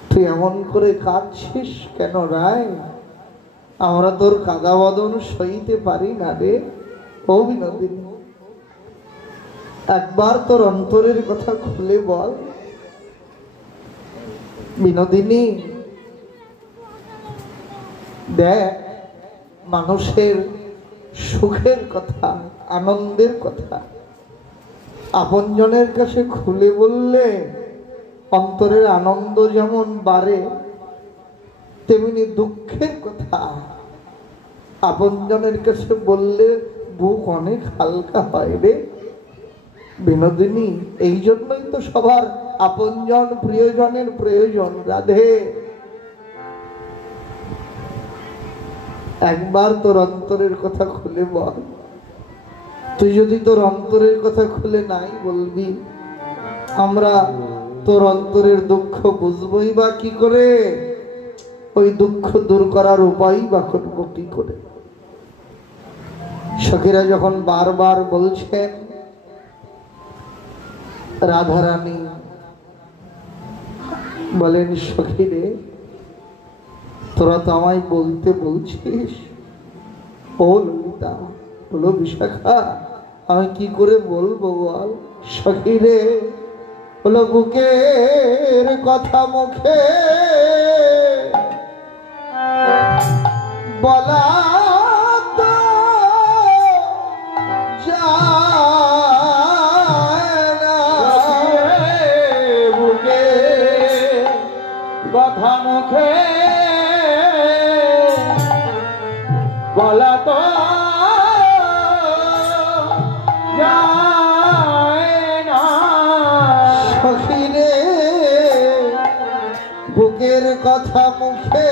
তুই এমন করে কাঁদছিস কেন রায়? আমরা তোর কাদা বদন সইতে পারি না রে। ও বিনোদিনী, একবার তোর অন্তরের কথা খুলে বল। বিনোদিনী দেখ, মানুষের সুখের কথা, আনন্দের কথা আপনজনের কাছে খুলে বললে অন্তরের আনন্দ যেমন বাড়ে, তেমনি দুঃখের কথা আপনজনের কাছে বললে বুক অনেক হালকা হয় রে বিনোদিনী। এই জন্যই তো সবার আপনজন প্রিয়জনের প্রয়োজন। রাধে, একবার তোর অন্তরের কথা খুলে বল। তুই যদি তোর অন্তরের কথা খুলে নাই বলবি, আমরা তোর অন্তরের দুঃখ বুঝবই বা কি করে? ওই দুঃখ দূর করার উপায় বা করব কি করে? সখীরা যখন বারবার বলছেন, রাধারানী বলেন, সখীরে তোরা তো আমায় বলতে বলছিস, ও ললিতা, বলো বিশাখা, আমি কি করে বলবো বল সখী রে, হলো বুকের কথা মুখে বলা তো যায় না। বুকে কথা মুখে বলা তো যায় না। সখী রে, বুকের কথা মুখে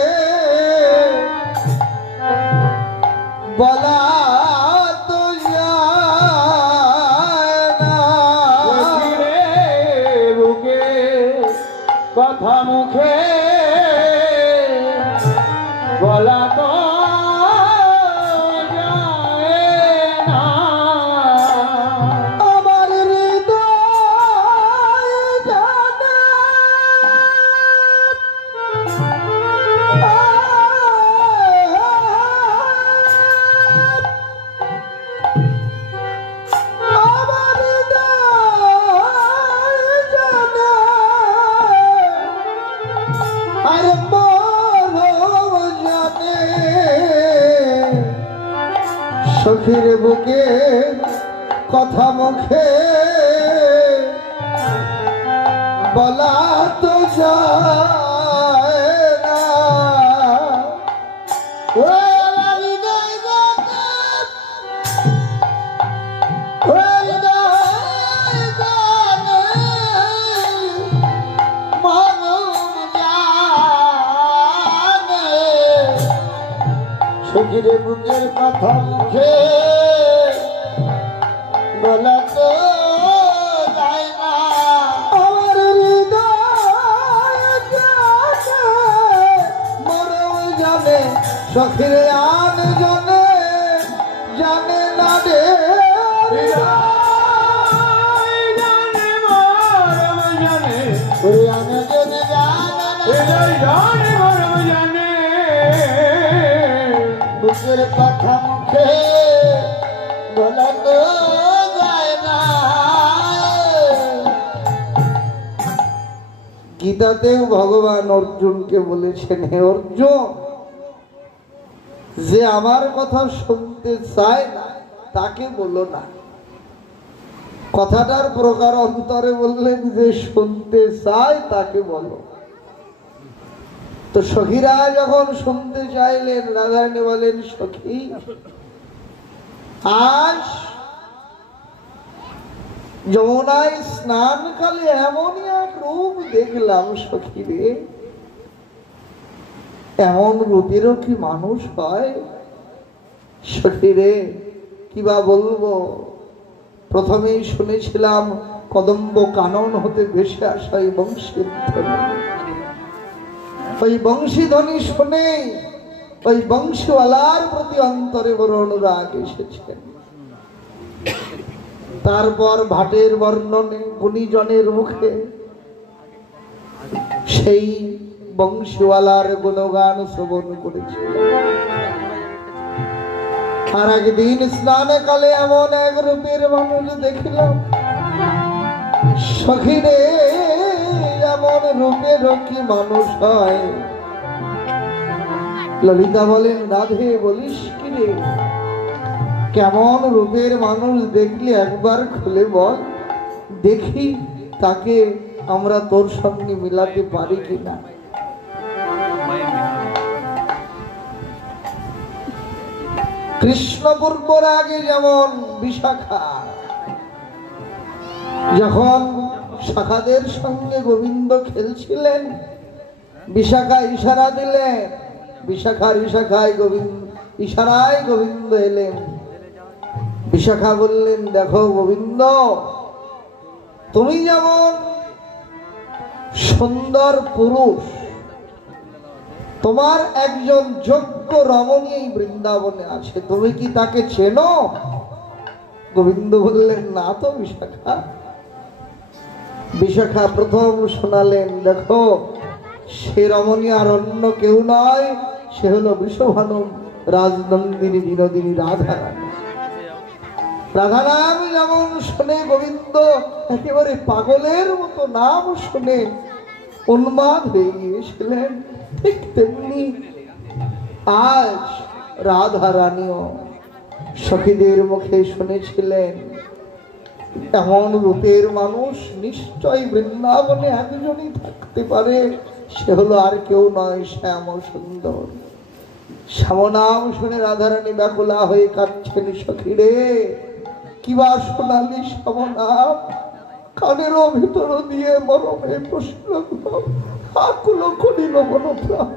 বলা তো যায় না। রে বুকে কথা মুখে বলা তো যায় না। আমার হৃদয় জানে আমার হৃদয় জানে আরে মরম জানে সখীর বুকে কথা মুখে বলা তো যায় না। ও আমার হৃদয় জানে, ও হৃদয় জানে, মরম জানে সখীর বুকের কথা মুখে বলা তো যায় না। আমার হৃদয় জানে, মরম জানে, সখীরে আন জানে, জানে না রে হৃদয় জানে মরম জানে, ওরে আন জানে জানে না। হৃদয় জানে মরম জানে। বুকের কথা মুখে বলা তো যায় না। গীতাতেও ভগবান অর্জুনকে বলেছেন, হে অর্জুন, যে আমার কথা শুনতে চায় না তাকে বলো না। কথাটার প্রকার অন্তরে বললেন যে শুনতে চায় তাকে বলো। তো সখীরা যখন শুনতে চাইলেন, রাধারানী বলেন, সখী আজ যমুনায় স্নানকালে এমনই এক রূপ দেখলাম সখী রে, এমন রূপেরও কি মানুষ হয়? সখী রে কি বা বলবো, প্রথমেই শুনেছিলাম কদম্ব কানন হতে ভেসে আসা এই বংশীর ধ্বনি। ওই বংশীধ্বনি শুনে ওই বংশীওয়ালার প্রতি অন্তরে বড় অনুরাগ এসেছে। তারপর ভাটের বর্ণনে গুণীজনের মুখে সেই বংশীওয়ালার গুণগান শ্রবণ করেছিল। আর একদিন স্নানে কালে এমন এক রূপের মানুষ দেখিলাম সখীরে, এমন রূপের কি মানুষ হয়? ললিতা বলেন, রাধে বলিস কি রে, কেমন রূপের মানুষ দেখলি একবার খুলে বল দেখি, তাকে আমরা তোর সঙ্গে মিলাতে পারি কিনা। কৃষ্ণপূর্বর আগে যেমন বিশাখা যখন শাখাদের সঙ্গে গোবিন্দ খেলছিলেন, বিশাখা ইশারা দিলেন, বিশাখার ইশাখায় গোবিন্দ ইশারায় গোবিন্দ এলেন। বিশাখা বললেন, দেখো গোবিন্দ, তুমি যেমন সুন্দর পুরুষ, তোমার একজন যোগ্য রমণী এই বৃন্দাবনে আছে, তুমি কি তাকে চেনো? গোবিন্দ বললেন, না তো বিশাখা। বিশাখা প্রথম শোনালেন, দেখো সে রমণী আর অন্য কেউ নয়, সে হলো বৃষভানু রাজনন্দিনী বিনোদিনী রাধারানী। রাধা নাম যেমন শুনে গোবিন্দ একেবারে পাগলের মতো নাম শুনে উন্মাদ হয়ে গিয়েছিলেন, ঠিক তেমনি আজ রাধা রানীও সখীদের মুখে শুনেছিলেন এমন রূপের মানুষ নিশ্চয় বৃন্দাবনে একজনই থাকতে পারে, সে হলো আর কেউ নয়, শ্যাম সুন্দর। শ্যাম নাম শুনে রাধারানী ব্যাকুলা হয়ে কাঁদছেন। সখীরে কিবা শোনালি শ্যাম নাম, কানের ভিতর দিয়ে মরমে প্রশ্ন আকুল করিল মনপ্রাণ।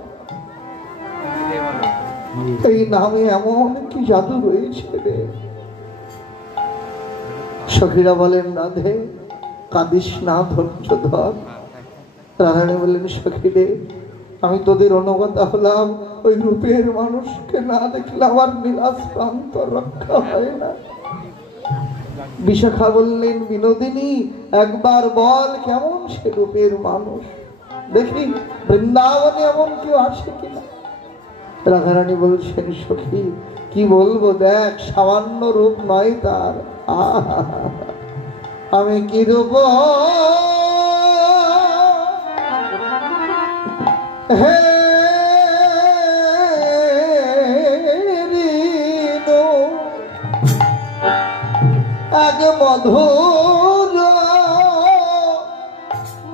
এই নামে এমন কি জাদু রয়েছে রে। সখীরা বলেন রাধে কাঁদিস না, ধৈর্য ধর। রাধারানী বললেন সখীরে আমি তোদের অনুগতা হলাম, ওই রূপের মানুষকে না দেখলে আমার বিলাস প্রান্ত রক্ষা হয় না। বিশাখা বললেন বিনোদিনী একবার বল কেমন সে রূপের মানুষ, দেখি বৃন্দাবনে এমন কেউ আসে কিনা। রাধারানী বলছেন সখী কি বলবো, দেখ সামান্য রূপ নয় তার, আমি কি রূপ হে এক মধুর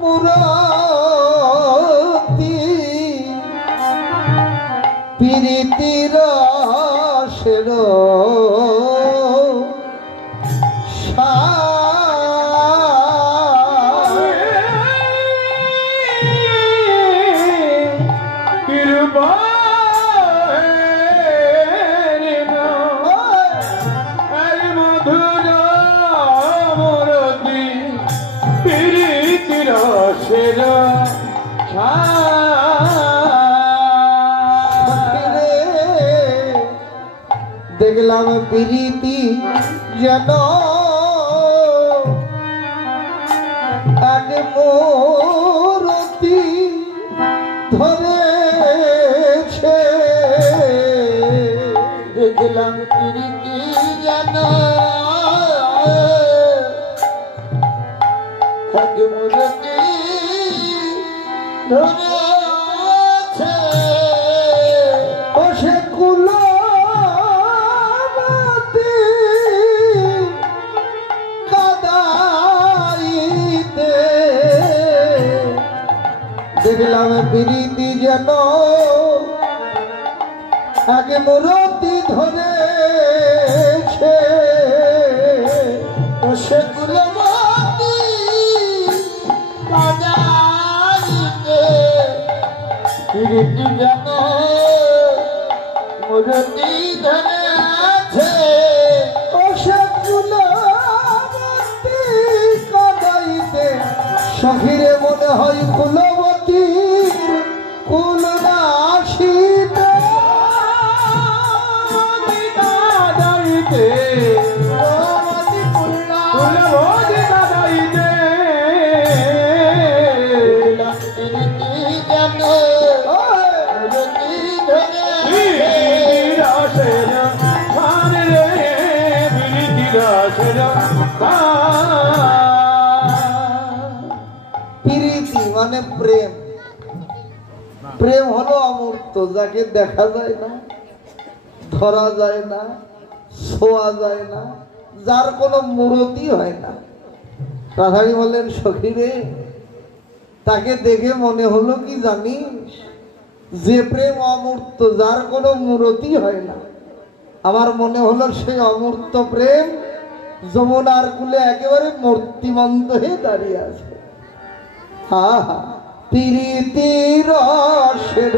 মুরাতি প্রীতির রসের দেখলাম প্রীতি যেন এক মূরতি ধরেছে, দেখলাম প্রীতি যেন এক মূরতি ধরেছে। ও সে কুল দেখলাম প্রীতি যেন আগে মূরতি ধরেছে, ও সে কুলবতী কাদাইতে প্রীতি যেন মূরতি ধরেছে। ও সে কুলবতী কাদাইতে সখীরে মনে হয় কুলবতী কুল নাশিতে কাদাইতে কুলবতী কাদাইতে প্রীতি যেন মূরতি ধরেছে। রসের ধান রে প্রীতি রসের প্রীতি মানে প্রেম। প্রেম হলো অমূর্ত, যাকে দেখা যায় না, ধরা যায় না, ছোঁয়া যায় না, যার কোনো মূরতি হয় না। রাধারানী বললেন সখীরে তাকে দেখে মনে হলো কি জানিস, যে প্রেম অমূর্ত যার কোনো মূরতি হয় না, আমার মনে হলো সেই অমূর্ত প্রেম যমুনার কূলে একেবারে মূর্তিমন্ত হয়ে দাঁড়িয়ে আছে। হা হা প্রীতি রসের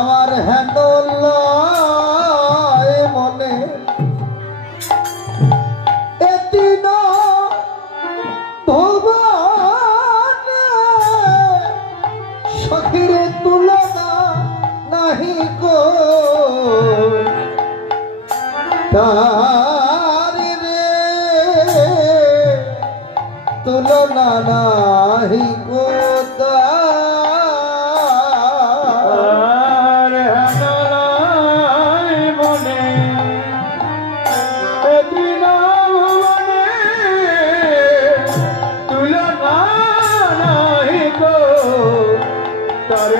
আমার হেন মনে এদিন ভুবনে সখীরে তুলনা নাহি গো তারি রে তুলনা নাহি গো।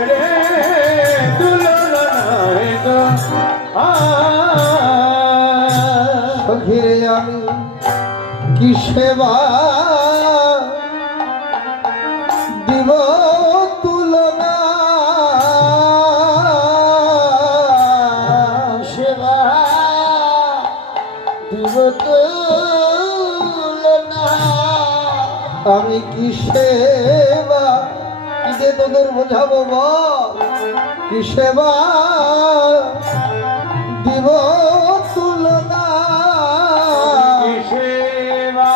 রে তুলনা নাই তো সখীরে আমি কি সেবা দিব তুলনা সেবা দিব তুলনা আমি কি সেবা কি যে তোদের বোঝাবো বল কি সেবা দিব তুলনা সেবা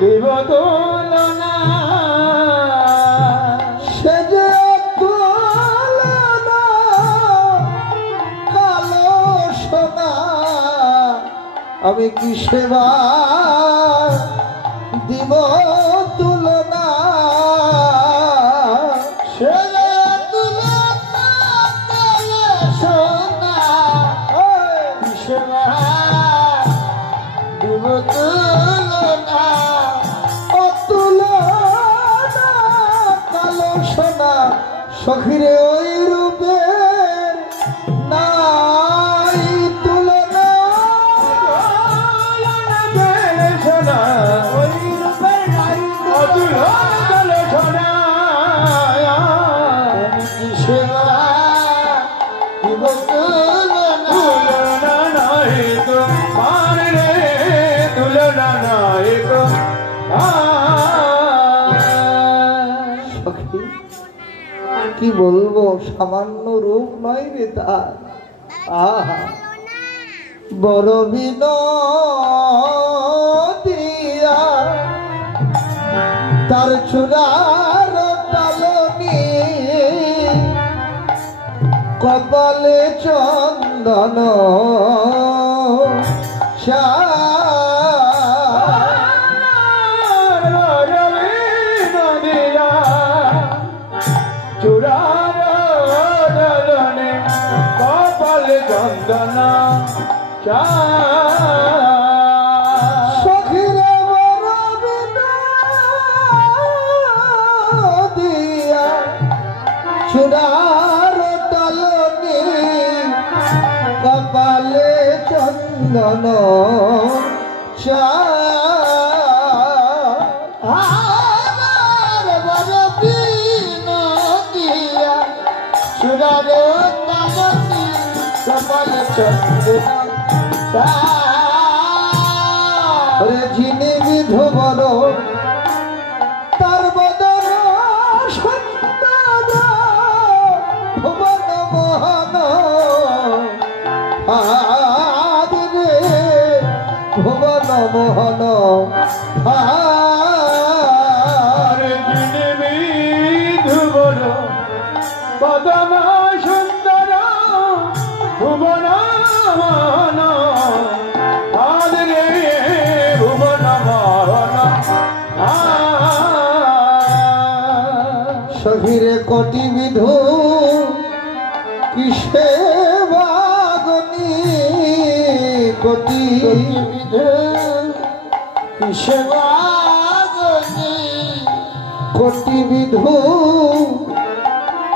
দেব তুলনা সে যে তুলনা কালো সোনা আমি কি সেবা দিব তুলনা সেবা তুলনা কালো সোনা সেবা দিব তুলনা তুলনা কালো সোনা সখীরে ওই রূপে নাই তুলনা সোনা ওই রূপে নাই তুলনা সোনা কি সেবা দিব তুলনা তুলনা নাই তো মান রে তুলনা নাই তো সখী কি বলবো সামান্য রূপ নয় রে তার আহা বড় বিনোদিয়া তার চূড়ার পালনি কপালে চন্দন চূড়ার ডলনে কপাল চন্দন সখীরে বড় বিনোদিয়া চূড়ার পালনি কপালে চন্দন আমার বড় বিনোদিয়া সুরার তালনি কপাল চন্দনা রে যিনি বিধু বড় তার বদন সুন্দর ভুবন মোহন রে ভুবন মোহন বদন সুন্দর ভুবন মন রে ভুবন মন সখীরে কোটি বিধু কিসে বাগনি কোটি বিধু কি সেবা গনি কোটি বিধু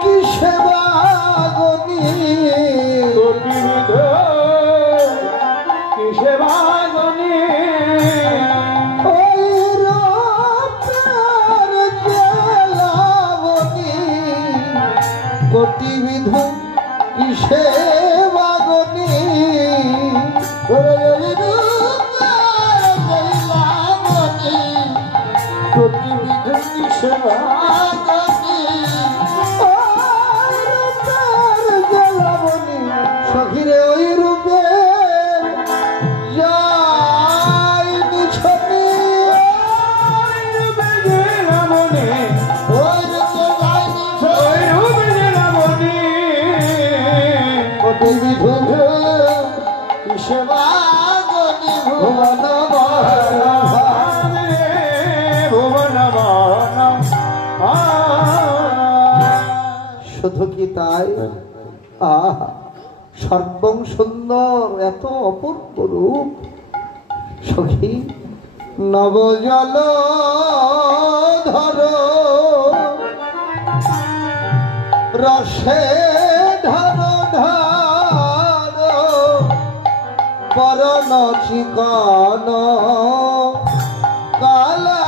কিসে বাগনি কিসে বাগনি ওই রূপের জেলাবনি কোটি বিধু কিসে বাগনি কোটি বিধু কি সেবা গনি সখীরে ওই রূপে যাই নিছনি কোটি বিধু কি সেবা গনি ভুবন শুধু কি তাই আহা সর্বং সুন্দর এত অপূর্ব রূপ সখী নবজল ধর রসে ধারো ধারো বরণ চিকন কালা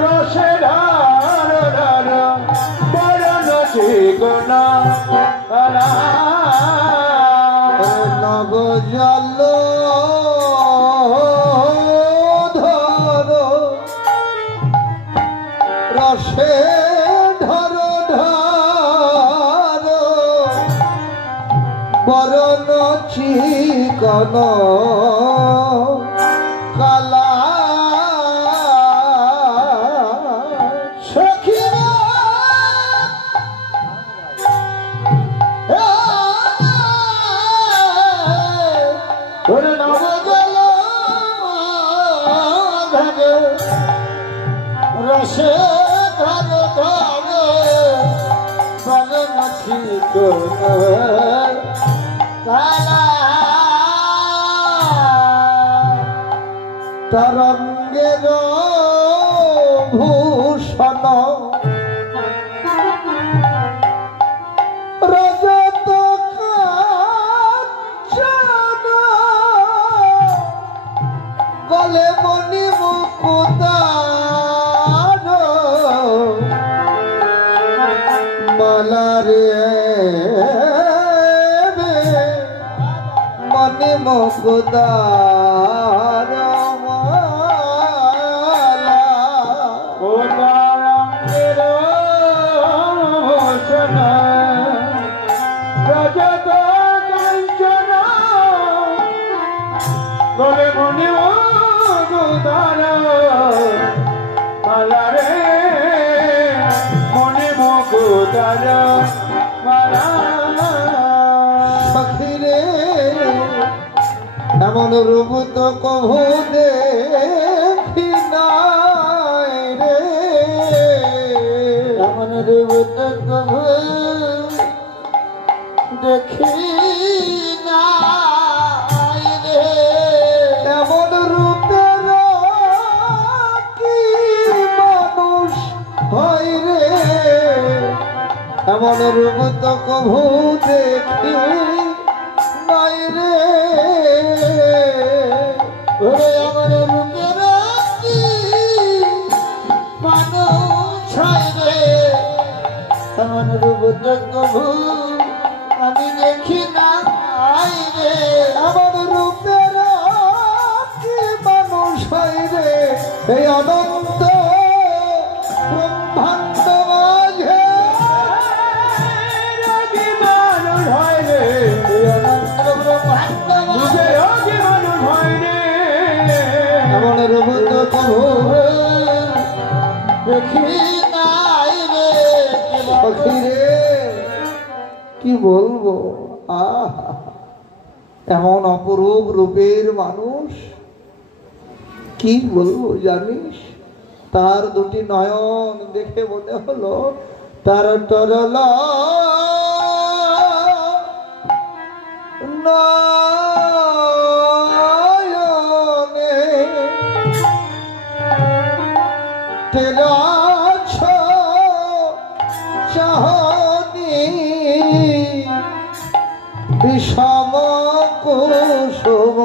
রসে ধারো ধারো বরণ চিকন কালা নব জল ধরো রসে ধরো ধরো বরণ চিকন কালা সখিরা ওরে নব রসে ধর ধর বরণ চিকন কালা তরঙ্গের ভূষণ রজত কাঞ্চন গলে মণি মুকুতার মালারে মণি মুকুতার মালা ও তারঙ্গের ভূষণ রজত কাঞ্চন গলে মণি মুকুতার মালা রে মণি মুকুতার মালা সখিরে এমন রূপ তো কভু দেখি নাই রে এমন রূপ কভু দেখি নাই রে এমন রূপের কি মানুষ হয় রে এমন রূপ তো কভু দেখি নাই রে ওরে আমার রূপের কি মানুষ হয় রে এমন রূপ কভু আমি দেখি নাই রে এমন রূপের কি মানুষ হয় রে এই অনন্ত ব্রহ্মাণ্ড মাঝে কি মানুষ হয় রে এই অনন্ত ব্রহ্মাণ্ড বুঝে কি মানুষ হয় রে এমন রূপ তো কভু দেখি নাই রে সখী রে কি বলবো আহা এমন অপরূপ রূপের মানুষ কি বলবো জানিস তার দুটি নয়ন দেখে মনে হলো তার তরলা নয়নে তেরা চাহনি বিষম কুসুম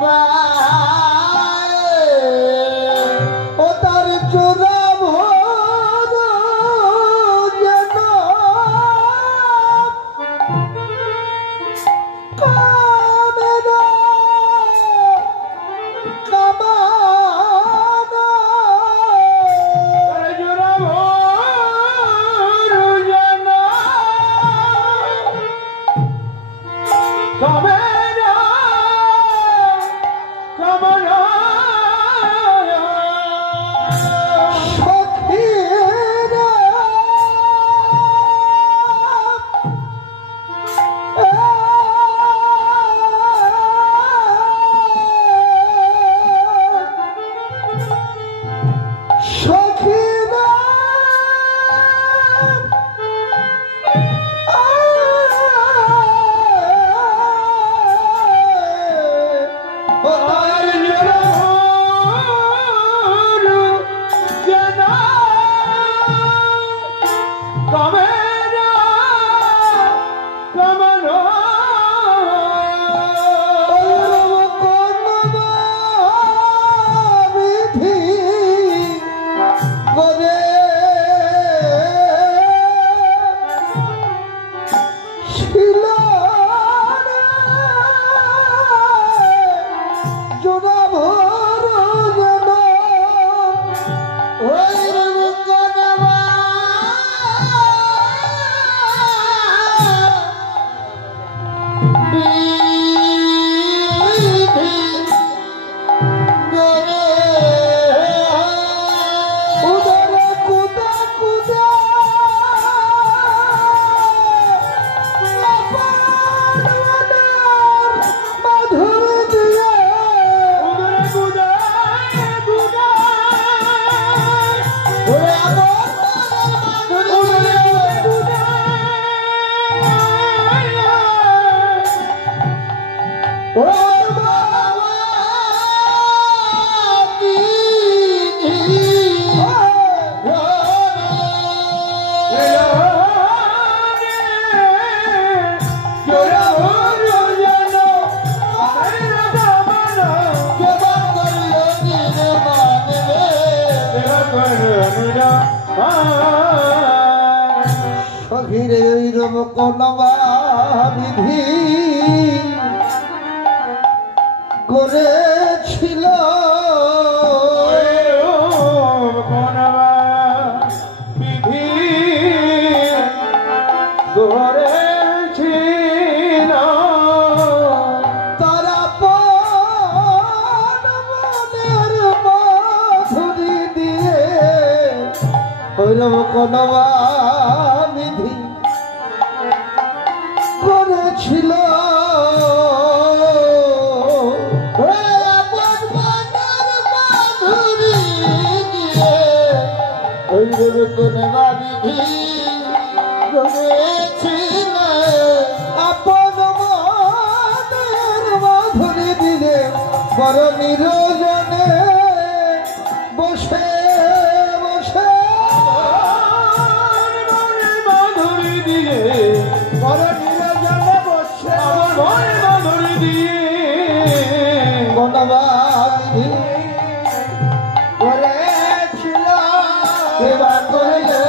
বা ও তার চোরা ভোর যেন কামেরা কামানা জোড়া ভোর জানা কবে মেরা সখীরে ওইরম কোন বিধি করেছিল বিধি করেছিল তারা মনের মাধুরী দিয়ে ওইরম কোন বিধি করেছিল কোন বিধি রয়েছিল আপন মনের মাধুরী দিয়ে বড় নিরজনে বসে বসে মাধুরী দিয়ে বড় নিরজনে বসে আমার মনে মাধুরী দিয়ে কোন বিধি করেছিল সেবা করলে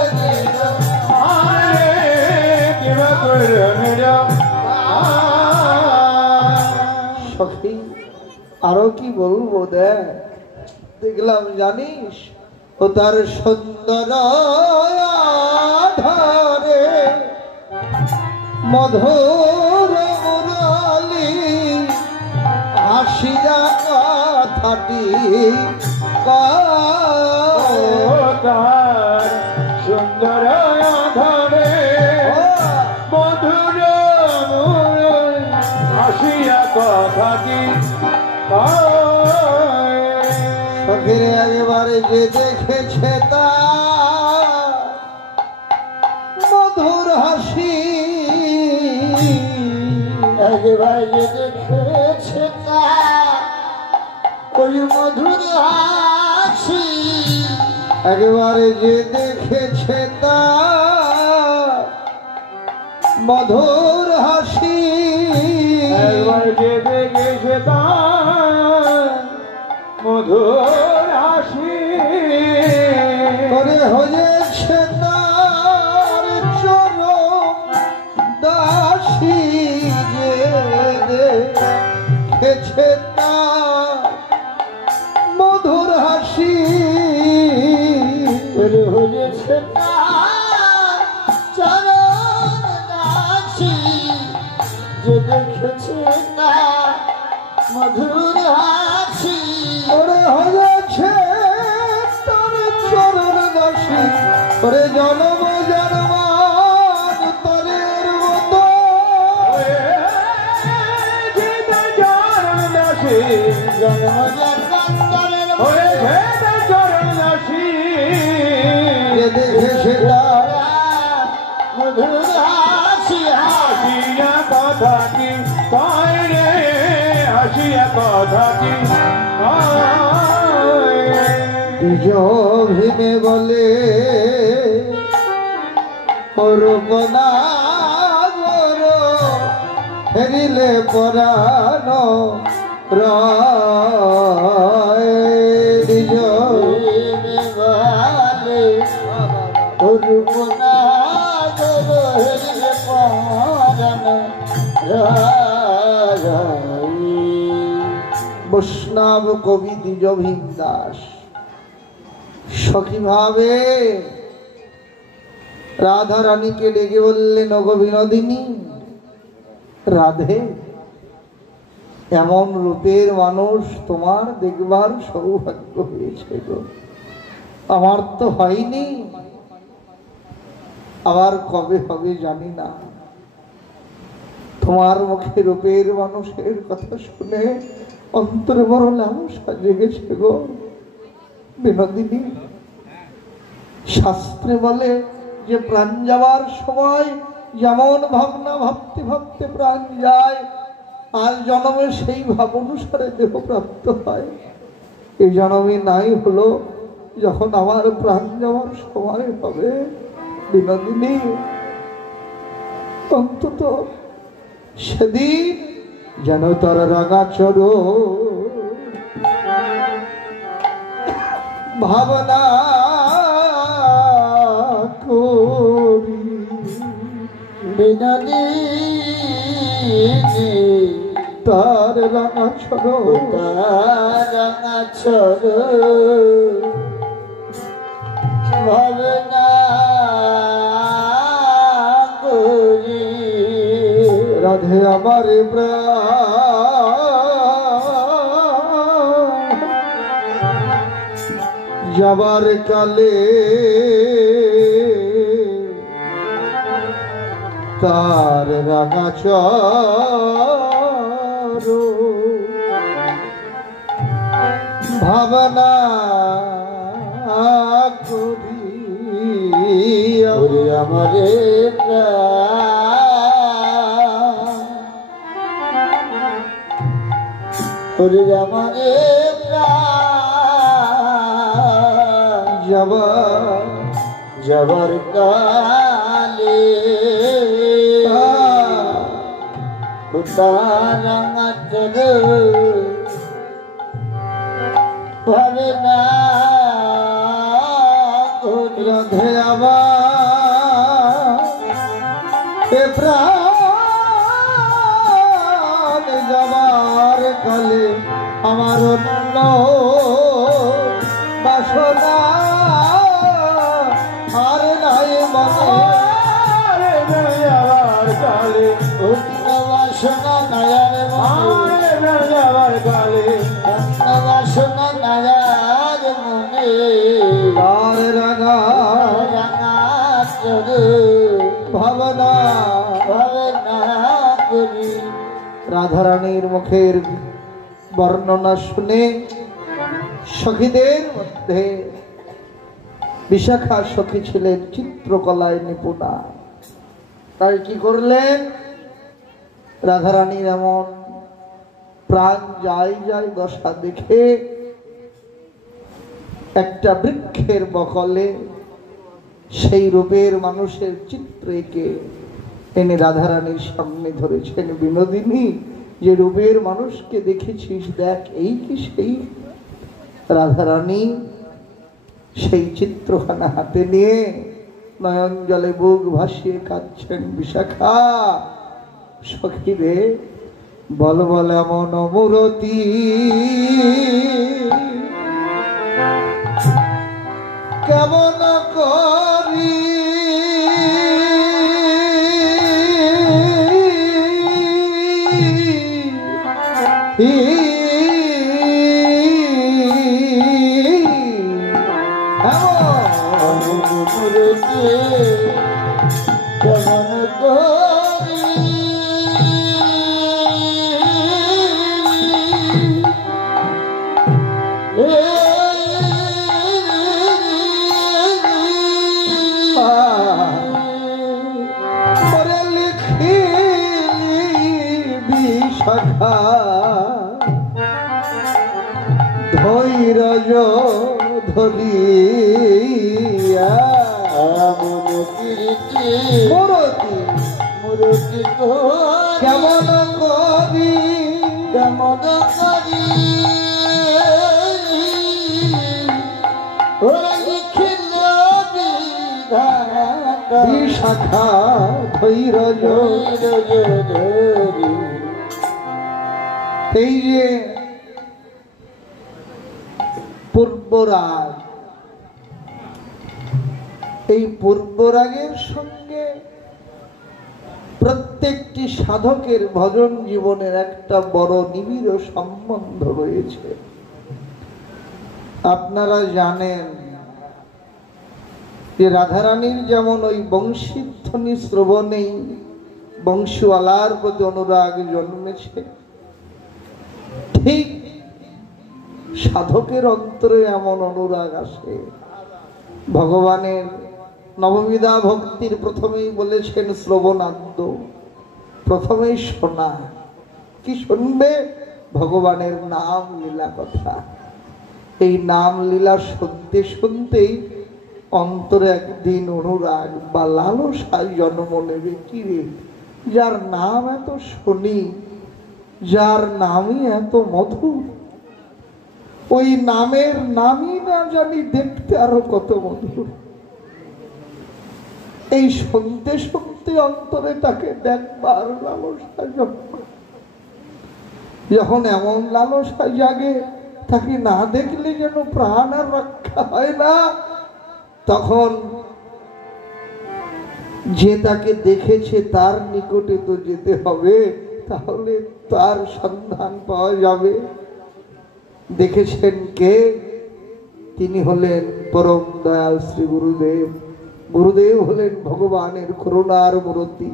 সখী আরো কি বলবো দেখ দেখলাম জানিস ও তার সুন্দর ধরে মধুর মুরলি হাসিয়া কথাটি তার সুন্দর আধারে মধুর হাসিয়া কথাটি সখীর একেবারে যে দেখেছে তা মধুর হাসি একেবারে দেখেছে তা ওই মধুর হাসি একেবারে যে দেখেছে তা মধুর হাসি একবার যে দেখেছে তার মধুর হাসি করে হয়েছে তার চরম দাসী যে দেখেছে তার মধুর হাসি হয়েছে চরণ দাসী যে দেখেছে তা মধুর হাসি ওরে হয়েছে তার চরণ দাসী ওরে জনম জন্মান তরের মতো জন্মজন্মান্তরের যে দেখেছে তার মধুর হাসি হাসিয়া কথা কি পায় রে হাসিয়া কথা কি ভিনে বলে রূপনা গর ফেরিলে পরানো বৈষ্ণব কবি দ্বিজভীম দাস সখী ভাবে রাধা রানীকে ডেকে বললেন ওগো বিনোদিনী রাধে এমন রূপের মানুষ তোমার দেখবার সৌভাগ্য হয়েছে গো আমার তো হয়নি আবার কবে হবে জানি না তোমার মুখে রূপের মানুষের কথা শুনে অন্তরে বড় লালসা জেগেছে গো বিনোদিনী শাস্ত্রে বলে যে প্রাণ যাওয়ার সময় যেমন ভাবনা ভাবতে ভাবতে প্রাণ যায় আর জন্মে সেই ভাব অনুসারে দেহ প্রাপ্ত হয় এই জন্মে নাই হলো যখন আমার প্রাণ যাওয়ার সময় হবে বিনোদিনী অন্তত সেদিন যেন তার রাঙা চড়ো ভাবনা বিনোদিনী তার রাঙা ছড়ো রাঙা ছড় ভাবনা করি রাধে আমার প্রাণ যাবার কালে তার রাঙা চরো ভাবনা করি ওরে আমারে ওরে আমারে যাবার কালে রাঙা চর ভাবনা রাধে আমার প্রাণ যাবার কালে আমার অন্য বাসনা আর নাই মনে যাবার কালে অন্য বাসনা নয়ার মনে যাবার কালে অন্য বাসনা নয়ার মনে তার রাঙা রাঙা চর ভাবনা ভাবনা করি রাধারানীর মুখের বর্ণনা শুনে সখীদের মধ্যে বিশাখা সখী ছিলেন চিত্রকলায় নিপুণা। তাই কি করলেন, রাধারানীর এমন প্রাণ যায় যায় দশা দেখে একটা বৃক্ষের বকলে সেই রূপের মানুষের চিত্র এঁকে এনে রাধারানীর সামনে ধরেছেন। বিনোদিনী, যে রূপের মানুষকে দেখেছিস দেখ, এই কি সেই রাধারানী? সেই চিত্রখানা হাতে নিয়ে নয়ন জলে বুক ভাসিয়ে কাঁদছেন বিশাখা। সখী রে, বল বল এমন মূরতি কেমন করি কেমন করি বিশাখা ধৈর্য ধরিয়া মন কীর্তি মূরতি মূর্তি কেমন করি কেমন করি লিখিল বিশাখা ধৈর্য। এই যে পূর্বরাগ, এই পূর্বরাগের সঙ্গে প্রত্যেকটি সাধকের ভজন জীবনের একটা বড় নিবিড় সম্বন্ধ রয়েছে। আপনারা জানেন যে রাধারানীর যেমন ওই বংশীধ্বনি শ্রবণেই বংশীওয়ালার প্রতি অনুরাগ জন্মেছে, ঠিক সাধকের অন্তরে এমন অনুরাগ আসে। ভগবানের নববিধা ভক্তির প্রথমেই বলেছেন শ্রবণাদ্য, প্রথমেই শোনা। কি শুনবে? ভগবানের নাম লীলা কথা। এই নাম লীলা শুনতে শুনতেই অন্তরে একদিন অনুরাগ বা লালসা জন্ম নেবে। কি রে, যার নাম এত শুনি, যার নামই এত মধুর, ওই নামের নামই না জানি দেখতে আরো কত মধুর। এই শুনতে শুনতে অন্তরে তাকে দেখবার লালসা জন্মায়। যখন এমন লালসা জাগে তাকে না দেখলে যেন প্রাণ আর রক্ষা হয় না, তখন যে তাকে দেখেছে তার নিকটে তো যেতে হবে, তাহলে তার সন্ধান পাওয়া যাবে। দেখেছেন কে? তিনি হলেন পরম দয়াল শ্রী গুরুদেব। গুরুদেব হলেন ভগবানের করুণার মূর্তি।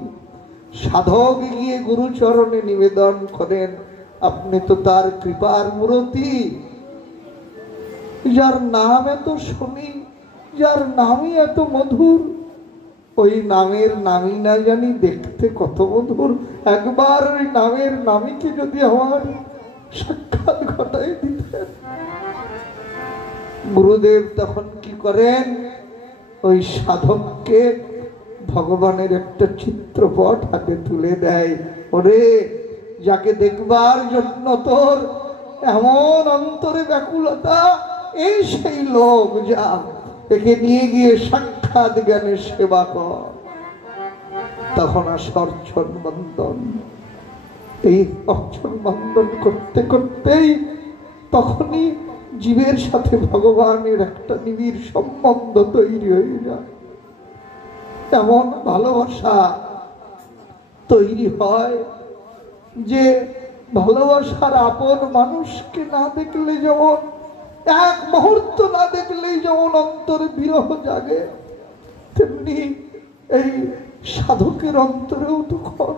সাধক গিয়ে গুরুচরণে নিবেদন করেন, আপনি তো তার কৃপার মূর্তি। যার নাম এত শুনি, যার নামই এত মধুর, ওই নামের নামই না জানি দেখতে কত মধুর। একবার ওই নামের নামীকে যদি আমার সাক্ষাৎ ঘটাই দিতেন। গুরুদেব তখন কি করেন? ওই সাধককে ভগবানের একটা চিত্রপট হাতে তুলে দেয়। ওরে, যাকে দেখবার জন্য তোর এমন অন্তরে ব্যাকুলতা, এই সেই লোক, যা একে নিয়ে গিয়ে সাক্ষাৎ জ্ঞানের সেবা কর। তখন আসে অর্চন বন্দন। এই অর্চন বন্দন করতে করতেই তখনই জীবের সাথে ভগবানের একটা নিবিড় সম্বন্ধ তৈরি হয়ে যায়। এমন ভালোবাসা তৈরি হয় যে ভালোবাসার আপন মানুষকে না দেখলে যেমন, এক মুহূর্ত না দেখলেই যেমন অন্তরে বিরহ জাগে, তেমনি এই সাধকের অন্তরেও তখন